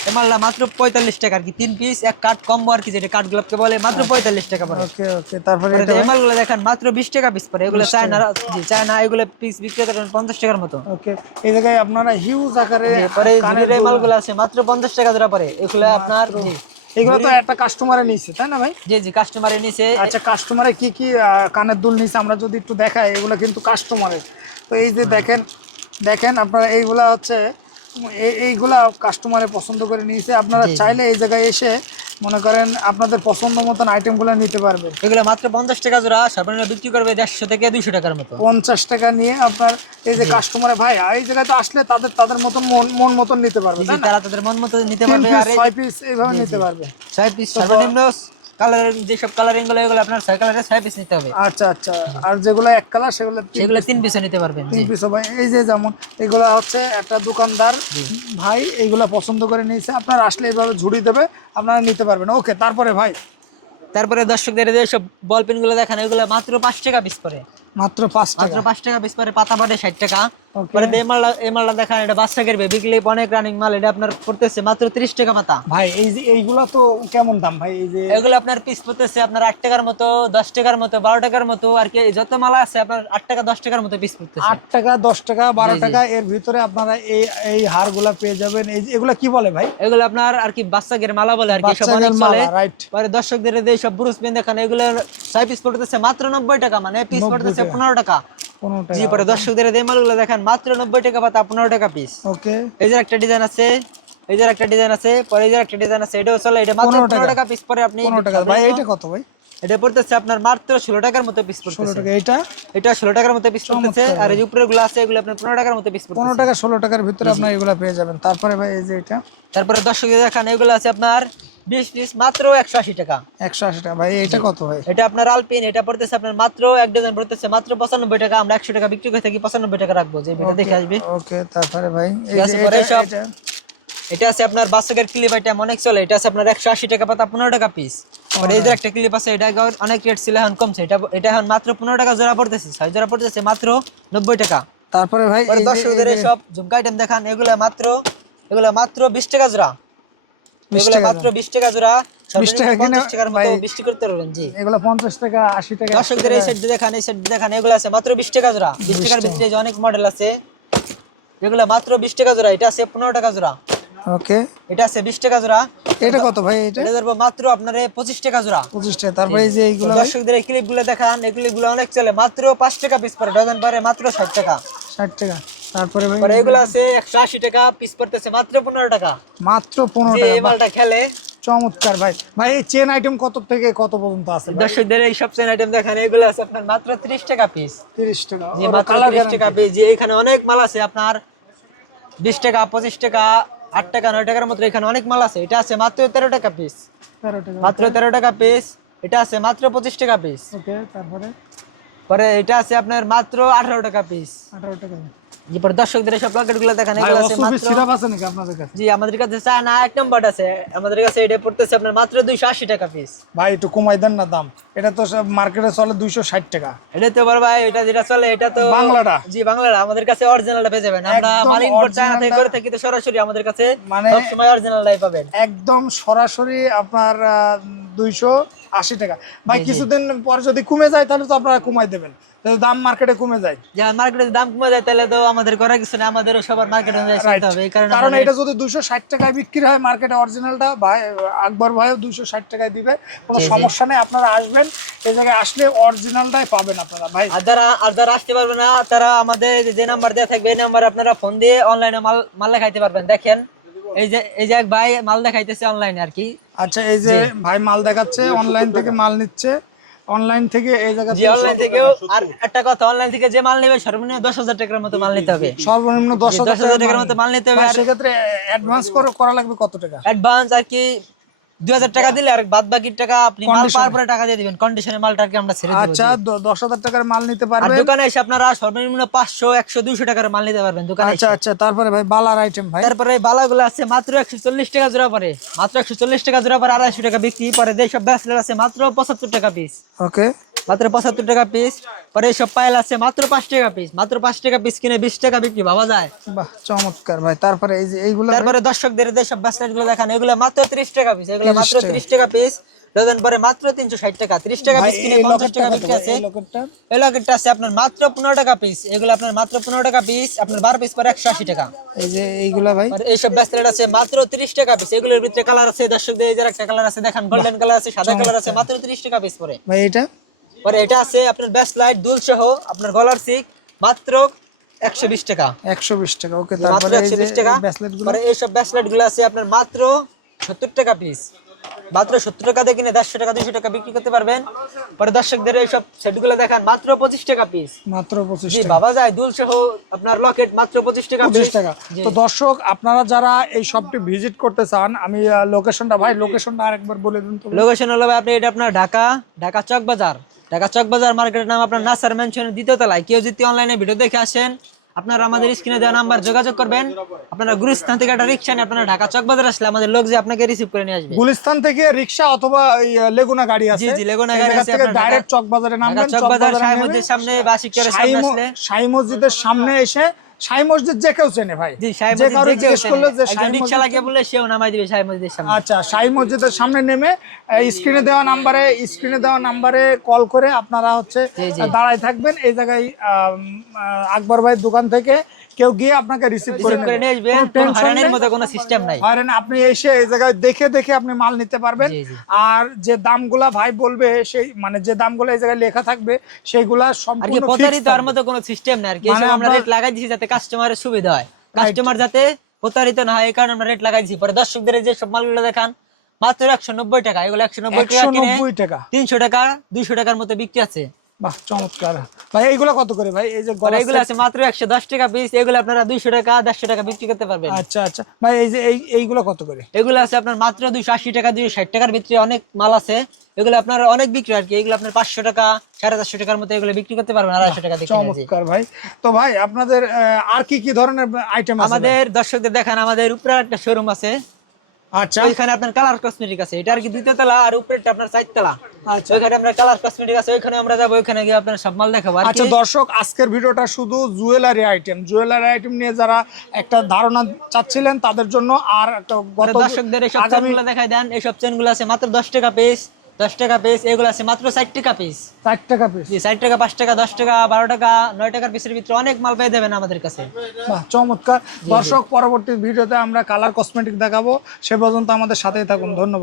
এই মালটা মাত্র 45 টাকা আর কি, 3 পিস এক কাঠ কম্বো আর কি, যেটা কাঠ গোলাপকে বলে, মাত্র 45 টাকা পড়ে। ওকে ওকে, তারপরে পরে এটা এই ভাই? মালগুলো দেখেন মাত্র 20 টাকা পিস পড়ে। এগুলো চায়না জি, চায়না এগুলো পিস বিক্রি করেন 50 টাকার মতো। ওকে, এই জায়গায় আপনারা হিউজ আকারে পরে কানের এই দুল- মালগুলো আছে মাত্র 50 টাকা জোড়া পড়ে। এগুলো আপনার জি এগুলো তো একটা কাস্টমারে নিছে তাই না ভাই? জি জি কাস্টমারের নিচে। আচ্ছা, কাস্টমারে কি কি কানের দুল নিছে আমরা যদি একটু দেখাই, এগুলো কিন্তু কাস্টমারের। তো এই যে দেখেন দেখেন আপনারা, এইগুলা হচ্ছে এইগুলা কাস্টমারে পছন্দ করে নিয়েছে। আপনারা চাইলে এই জায়গায় এসে মনে করেন আপনাদের পছন্দ মতন আইটেমগুলো নিতে পারবেন। এগুলো মাত্র 50 টাকা জোড়া, সর্বনিম্ন বিক্রি করবে 150 থেকে 200 টাকার মতো। 50 টাকা নিয়ে আপনার এই যে কাস্টমারে ভাই এই জায়গায় তো আসলে তাদের মতন মন মতন নিতে পারবে জি, তাই না? তারা তাদের মন মতো নিতে 3 পারবে। পিস আর 6 পিস এইভাবে নিতে পারবে। 6 পিস সর্বনিম্ন কালারের যেসব কালারিং গুলো এগুলো আপনার 6 কালারের 6 পিস নিতে হবে। আচ্ছা আচ্ছা, আর যেগুলো এক কালার সেগুলো সেগুলো 3 পিসও নিতে পারবেন জি। 3 পিস ভাই। এই যে যেমন এগুলা হচ্ছে একটা দোকানদার ভাই এইগুলা পছন্দ করে নিয়েছে, আপনারা আসলে এইভাবে ঝুড়ি দেবে, আপনারা নিতে পারবেন। ওকে, তারপরে ভাই? তারপরে দর্শকদের যে সব বল পেন গুলো দেখেন, এগুলো মাত্র 5 টাকা পিস পড়ে, মাত্র 5 টাকা। মাত্র 5 টাকা পিস পড়ে। পাতা পাটে 60 টাকা। Okay. পরে এই মালটা দেখেন, এটা বাচ্চা করবে বিকলে অনেক রানিং মাল, এটা আপনার পড়তেছে মাত্র 30 টাকা পাতা। ভাই এই যে এইগুলা তো কেমন দাম ভাই? এই যে এগুলো আপনার পিস পড়তেছে আপনার 8 টাকার মতো 10 টাকার মতো 12 টাকার মতো আর কি, যত মালা আছে আপনার 8 টাকা 10 টাকার মতো পিস পড়তেছে। 8 টাকা 10 টাকা 12 টাকা এর ভিতরে আপনারা এই হারগুলা পেয়ে যাবেন। এই যে এগুলা কি বলে ভাই? এগুলো আপনার আর কি বাচ্চাদের মালা বলে আর কি, সব বাচ্চাদের অনেক চলে। মালা, right? পরে দর্শকদের যে সব ব্রুস পেন দেখেন, এগুলো 6 পিস পড়তেছে মাত্র 90 টাকা, মানে পিস 90 পড়তেছে টাকা। 15 টাকা 15 জি। টাকা। পরে দর্শকদের এই মালগুলো দেখেন মাত্র 90 টাকা পাতা 15 টাকা পিস। ওকে, এই যে একটা ডিজাইন আছে, এই যে একটা ডিজাইন আছে, পরে এই যে একটা ডিজাইন আছে, এটাও চলে, এটা মাত্র 15 টাকা পিস পরে। আপনি 15 টাকা ভাই। এইটা কত ভাই? এটা পড়তেছে আপনার মাত্র 16 টাকার মতো পিস 16 পড়তেছে। টাকা। এইটা এটা 16 টাকার মতো পিস পড়তেছে। আর এই যে উপরের গুলো আছে এগুলো আপনার 15 টাকার মতো পিস 15 পড়তেছে। টাকা 16 টাকার ভিতরে আপনারা এগুলা পেয়ে যাবেন। তারপরে ভাই এই যে এটা তারপরে দর্শকদের দেখেন এগুলো আছে আপনার 20 পিস মাত্র 180 টাকা। 180 টাকা ভাই। এটা কত ভাই? এটা আপনার আলপিন, এটা পড়তেছে আপনার মাত্র এক ডজন পড়তেছে মাত্র 95 টাকা। আমরা 100 টাকা বিক্রি করে থাকি, 95 টাকা রাখবো, যে ভিডিও দেখে আসবে। ওকে, তারপরে ভাই এই ঠিক যে আছে, পরে এটা সব- এটা এটা আছে আপনার বাচ্চাদের ক্লিপ, এটা অনেক চলে, এটা আছে আপনার 180 টাকা পাতা 15 টাকা পিস। পরে এই যে একটা ক্লিপ আছে, এটা অনেক রেট ছিল, এখন কমছে, এটা এখন মাত্র 15 টাকা জোড়া পড়তেছে, 6 জোড়া পড়তেছে মাত্র 90 টাকা। তারপরে ভাই পরে এই যে- দর্শকদের এই সব ঝুমকা আইটেম দেখান, এগুলো মাত্র 20 টাকা জোড়া, 20 এগুলো টাকা মাত্র 20 টাকা জোড়া, 20 টাকা সর্বনিম্ন কিনে 50 টাকার মতো ভাই বিক্রি করতে পারবেন জি। এগুলো 50 টাকা 80 টাকা। দর্শকদের এই সেট দেখান, এই সেট দেখান, এগুলো আছে মাত্র 20 টাকা জোড়া। 20 টাকার ভিতরে যে অনেক মডেল আছে, এগুলো মাত্র 20 টাকা জোড়া। এটা আছে 15 টাকা জোড়া, ওকে, এটা আছে 20 টাকা জোড়া। এটা কত ভাই? এটা এটা ধরবো মাত্র আপনার 25 টাকা জোড়া। 25 টাকা। তারপরে এই যে এইগুলো ভাই দর্শকদের এই ক্লিপ গুলো দেখান, এই ক্লিপ গুলো অনেক চলে, মাত্র 5 টাকা পিস পড়ে, ডজন পরে মাত্র 60 টাকা। 60 টাকা। তারপরে ভাই পরে এগুলো আছে 180 টাকা পিস পড়তেছে মাত্র 15 টাকা। মাত্র 15 যে টাকা। এই মালটা খেলে চমৎকার ভাই। ভাই এই চেন আইটেম কত থেকে কত পর্যন্ত আছে ভাই? দর্শকদের এই সব চেন আইটেম দেখান, এগুলো আছে আপনার মাত্র 30 টাকা পিস। 30 টাকা। যে ওর মাত্র কালার 30 টাকা পিস। যে এখানে অনেক মাল আছে আপনার 20 টাকা 25 টাকা 8 টাকা 9 টাকার মতো, এখানে অনেক মাল আছে। এটা আছে মাত্র 13 টাকা পিস, 13 টাকা। মাত্র 13 টাকা পিস। এটা আছে মাত্র 25 টাকা পিস। ওকে, তারপরে পরে এটা আছে আপনার মাত্র 18 টাকা পিস। 18 টাকা। এরপর দর্শকদের সব প্যাকেটগুলো দেখেন, ভাই এগুলো আছে অসুবি মাত্র, সিরাপ আছে নাকি আপনাদের কাছে? জি আমাদের কাছে চায়না এক নম্বর আছে, আমাদের কাছে এটা পড়তেছে আপনার মাত্র 280 টাকা পিস। ভাই একটু কমাই দেন না দাম, এটা তো সব মার্কেটে চলে 260 টাকা। এটা তো বড় ভাই, এটা যেটা চলে এটা তো বাংলাটা? জি বাংলাটা, আমাদের কাছে অরিজিনালটা পেয়ে যাবেন। আমরা একদম মাল ইম্পোর্ট চায়না থেকে originalটা। করে থাকি, তো সরাসরি আমাদের কাছে মানে সব সময় অরিজিনালটাই পাবেন। একদম সরাসরি আপনার 280 টাকা। ভাই জি, জি। কিছুদিন পর যদি কমে যায় তাহলে তো আপনারা কমাই দেবেন, তাহলে দাম মার্কেটে কমে যায়। যে মার্কেটে দাম কমে যায় তাহলে তো আমাদের করার কিছু না, আমাদেরও সবার মার্কেটে অনুযায়ী Right. চলতে হবে। এই কারণে কারণ আমাদের- এটা যদি 260 টাকায় বিক্রি হয় মার্কেটে অরিজিনালটা, ভাই আকবর ভাইও 260 টাকায় দিবে, কোনো জি, জি। সমস্যা নেই। আপনারা আসবেন, এই জায়গায় আসলে অরিজিনালটাই পাবেন আপনারা। ভাই আর যারা আসতে পারবে না তারা আমাদের যে নাম্বার দেওয়া থাকবে এই নাম্বার আপনারা ফোন দিয়ে অনলাইনে মাল দেখাইতে পারবেন। দেখেন এই যে এক ভাই মাল দেখাইতেছে অনলাইনে আর কি। আচ্ছা, এই যে ভাই মাল দেখাচ্ছে, অনলাইন থেকে মাল নিচ্ছে, অনলাইন থেকে এই জায়গা জি অনলাইন থেকেও। আর একটা কথা, অনলাইন থেকে যে মাল নেবে সর্বনিম্ন 10,000 টাকার মতো মাল নিতে হবে। সর্বনিম্ন 10,000 10,000 টাকার মতো মাল নিতে হবে। ভাই আর সেক্ষেত্রে অ্যাডভান্স করা লাগবে কত টাকা? অ্যাডভান্স আর কি 2,000 টাকা দিলে আর বাদ বাকি টাকা আপনি মাল Condition- পাওয়ার পরে টাকা দিয়ে দিবেন। কন্ডিশনের মালটা আর কি আমরা ছেড়ে দেব। আচ্ছা, 10,000 টাকার মাল নিতে আর পারবে। দোকানে এসে আপনারা সর্বনিম্ন 500, 100, 200 টাকার মাল নিতে পারবেন দোকানে আচ্ছা এসে। আচ্ছা, তারপরে ভাই বালার আইটেম ভাই। তারপরে বালাগুলো আছে মাত্র 140 টাকা জোড়া পরে, মাত্র 140 টাকা জোড়া পরে 250 টাকা বিক্রি। পরে এইসব ব্যাসলেট আছে মাত্র 75 টাকা পিস, ওকে, মাত্র 75 টাকা পিস। পরে এইসব পায়েল আছে মাত্র 5 টাকা পিস, মাত্র 5 টাকা পিস কিনে 20 টাকা বিক্রি ভাবা যায়। বাহ চমৎকার ভাই। তারপরে এই যে এইগুলো ভাই? তারপরে দর্শকদের এইসব ব্যাসলেট গুলো দেখেন, এগুলো মাত্র 30 টাকা পিস, এগুলো 30 মাত্র টাকা। 30 টাকা পিস ডজন, পরে মাত্র 360 টাকা। 30 টাকা ভাই পিস কিনে এই 50 লকেটটা টাকা কত বিক্রি ভাই? আছে। এই লকেটটা এই লকেটটা আছে আপনার মাত্র 15 টাকা পিস, এগুলো আপনার মাত্র 15 টাকা পিস, আপনার 12 পিস পরে 180 টাকা। এই যে এইগুলা ভাই? আর এইসব ব্যাসলেট আছে মাত্র 30 টাকা পিস, এগুলোর ভিতরে কালার আছে দর্শকদের এই যে একটা কালার আছে দেখেন, গোল্ডেন কালার আছে, সাদা কালার আছে, মাত্র 30 টাকা পিস পরে। ভাই এটা? পরে এটা আছে আপনার ব্যাসলাইট দুল সহ আপনার গলার সিক মাত্র 120 টাকা, 120 টাকা। ওকে, মাত্র তারপরে এই যে 120 টাকা। ব্রেসলেট গুলো? পরে এইসব ব্যাসলেট গুলো আছে আপনার মাত্র 70 টাকা পিস, মাত্র 70 টাকা দিয়ে কিনে 150 টাকা 200 টাকা বিক্রি করতে পারবেন। পরে দর্শকদের এইসব সেট গুলো দেখান মাত্র 25 টাকা পিস। মাত্র 25 জি টাকা। বাবা যায় দুল সহ আপনার লকেট মাত্র 25 টাকা 25 পিস। টাকা। তো দর্শক আপনারা যারা এই শপটি ভিজিট করতে চান, আমি লোকেশনটা ভাই, লোকেশনটা আরেকবার বলে দিন তো। লোকেশন হলো ভাই আপনি এটা আপনার ঢাকা চক বাজার, ঢাকা চক বাজার মার্কেটের নাম আপনার নাসার মেনশনের 2য় তলায়। কেউ যদি অনলাইনে ভিডিও দেখে আসেন আপনারা আমাদের স্ক্রিনে দেওয়া নাম্বার যোগাযোগ করবেন। আপনারা গুলিস্তান থেকে একটা রিক্সা নিয়ে আপনারা ঢাকা চক বাজার আসলে আমাদের লোক যে আপনাকে রিসিভ করে নিয়ে আসবে। গুলিস্তান থেকে রিকশা অথবা লেগুনা গাড়ি আছে, জি, জি, লেগুনা এই গাড়ি জায়গা আছে, থেকে আপনার ডাইরেক্ট চক বাজারে ঢাকা নামবেন। চক চক বাজার বাজারে শাহী নেমে মসজিদের সামনে বা শিক্ষার সামনে আসলে, শাহী মসজিদের সামনে এসে, শাহী মসজিদ যে কেউ চেনে ভাই, জি শাহী যে মসজিদ কারো যে কেউ জিজ্ঞেস করলে যে একজন শাহী রিক্সা মসজিদ, লাগিয়ে বললে সেও নামাই দিবে শাহী মসজিদের সামনে। আচ্ছা শাহী মসজিদের সামনে নেমে স্ক্রিনে দেওয়া নাম্বারে কল করে আপনারা হচ্ছে জি, জি। দাঁড়ায় থাকবেন। এই জায়গায় আকবর ভাইয়ের দোকান থেকে কেউ গিয়ে আপনাকে রিসিভ করে রিসিভ করে নিয়ে আসবে, কোনো কোনো টেনশন হয়রানির নেই। মতো কোনো সিস্টেম নাই। হয়রানি, আপনি এসে এই জায়গায় দেখে আপনি মাল নিতে পারবেন। জি, জি। আর যে দামগুলা ভাই বলবে, সেই মানে যে দামগুলো এই জায়গায় লেখা থাকবে সেইগুলা আর কি সম্পূর্ণ প্রতারিত ফিক্সড হওয়ার মতো কোনো সিস্টেম নাই আর কি। মানে এসব আমরা আমরা- রেট লাগাই দিয়েছি যাতে কাস্টমারের সুবিধা হয়, কাস্টমার যাতে প্রতারিত না হয়, এই কারণে আমরা রেট লাগাই দিয়েছি। পরে দর্শকদের যে সব মালগুলো দেখান মাত্র 190 টাকা, এগুলো 190 টাকা কিনে 190 টাকা। 300 টাকা 200 টাকার মতো বিক্রি আছে। বাহ চমৎকার ভাই। এইগুলো কত করে ভাই? এই যে আর গলা এগুলো set? আছে মাত্র 110 টাকা পিস, এগুলো আপনারা 200 টাকা 150 টাকা বিক্রি করতে পারবেন। আচ্ছা আচ্ছা ভাই, এই যে এইগুলো কত করে? এগুলো আছে আপনার মাত্র 280 টাকা 260 টাকার ভিতরে অনেক মাল আছে, এগুলো আপনার অনেক বিক্রি আর কি। এগুলো আপনার 500 টাকা 450 টাকার মতো এগুলো বিক্রি করতে পারবেন 250 টাকা দিয়ে কিনে। চমৎকার ভাই। তো ভাই আপনাদের আর কি ধরনের আইটেম আছে? আমাদের দর্শকদের দেখান, আমাদের উপরে একটা শোরুম আছে, আচ্ছা ওইখানে আপনার কালার কসমেটিক আছে, এটা আর কি 2য় তলা, আর উপরেরটা আপনার 4th তলা। আচ্ছা। ওইখানে আপনার কালার কসমেটিক আছে, ওইখানে আমরা যাবো, ওইখানে গিয়ে আপনার সব মাল দেখাবো আর কি। আচ্ছা দর্শক, আজকের ভিডিওটা শুধু জুয়েলারি আইটেম নিয়ে যারা একটা ধারণা চাচ্ছিলেন তাদের জন্য। আর একটা পরে দর্শকদের এইসব আগামী চেনগুলো দেখাই দেন, এইসব চেনগুলো আছে মাত্র 10 টাকা পিস, 10 টাকা পিস, এগুলো আছে মাত্র 60 টাকা পিস। 4 টাকা পিস। জি 60 টাকা 5 টাকা 10 টাকা 12 টাকা 9 টাকার পিসের ভিতরে অনেক মাল পেয়ে যাবেন আমাদের কাছে। বাহ চমৎকার। দর্শক পরবর্তী ভিডিওতে আমরা কালার কসমেটিক দেখাবো, সে পর্যন্ত আমাদের সাথেই থাকুন। ধন্যবাদ।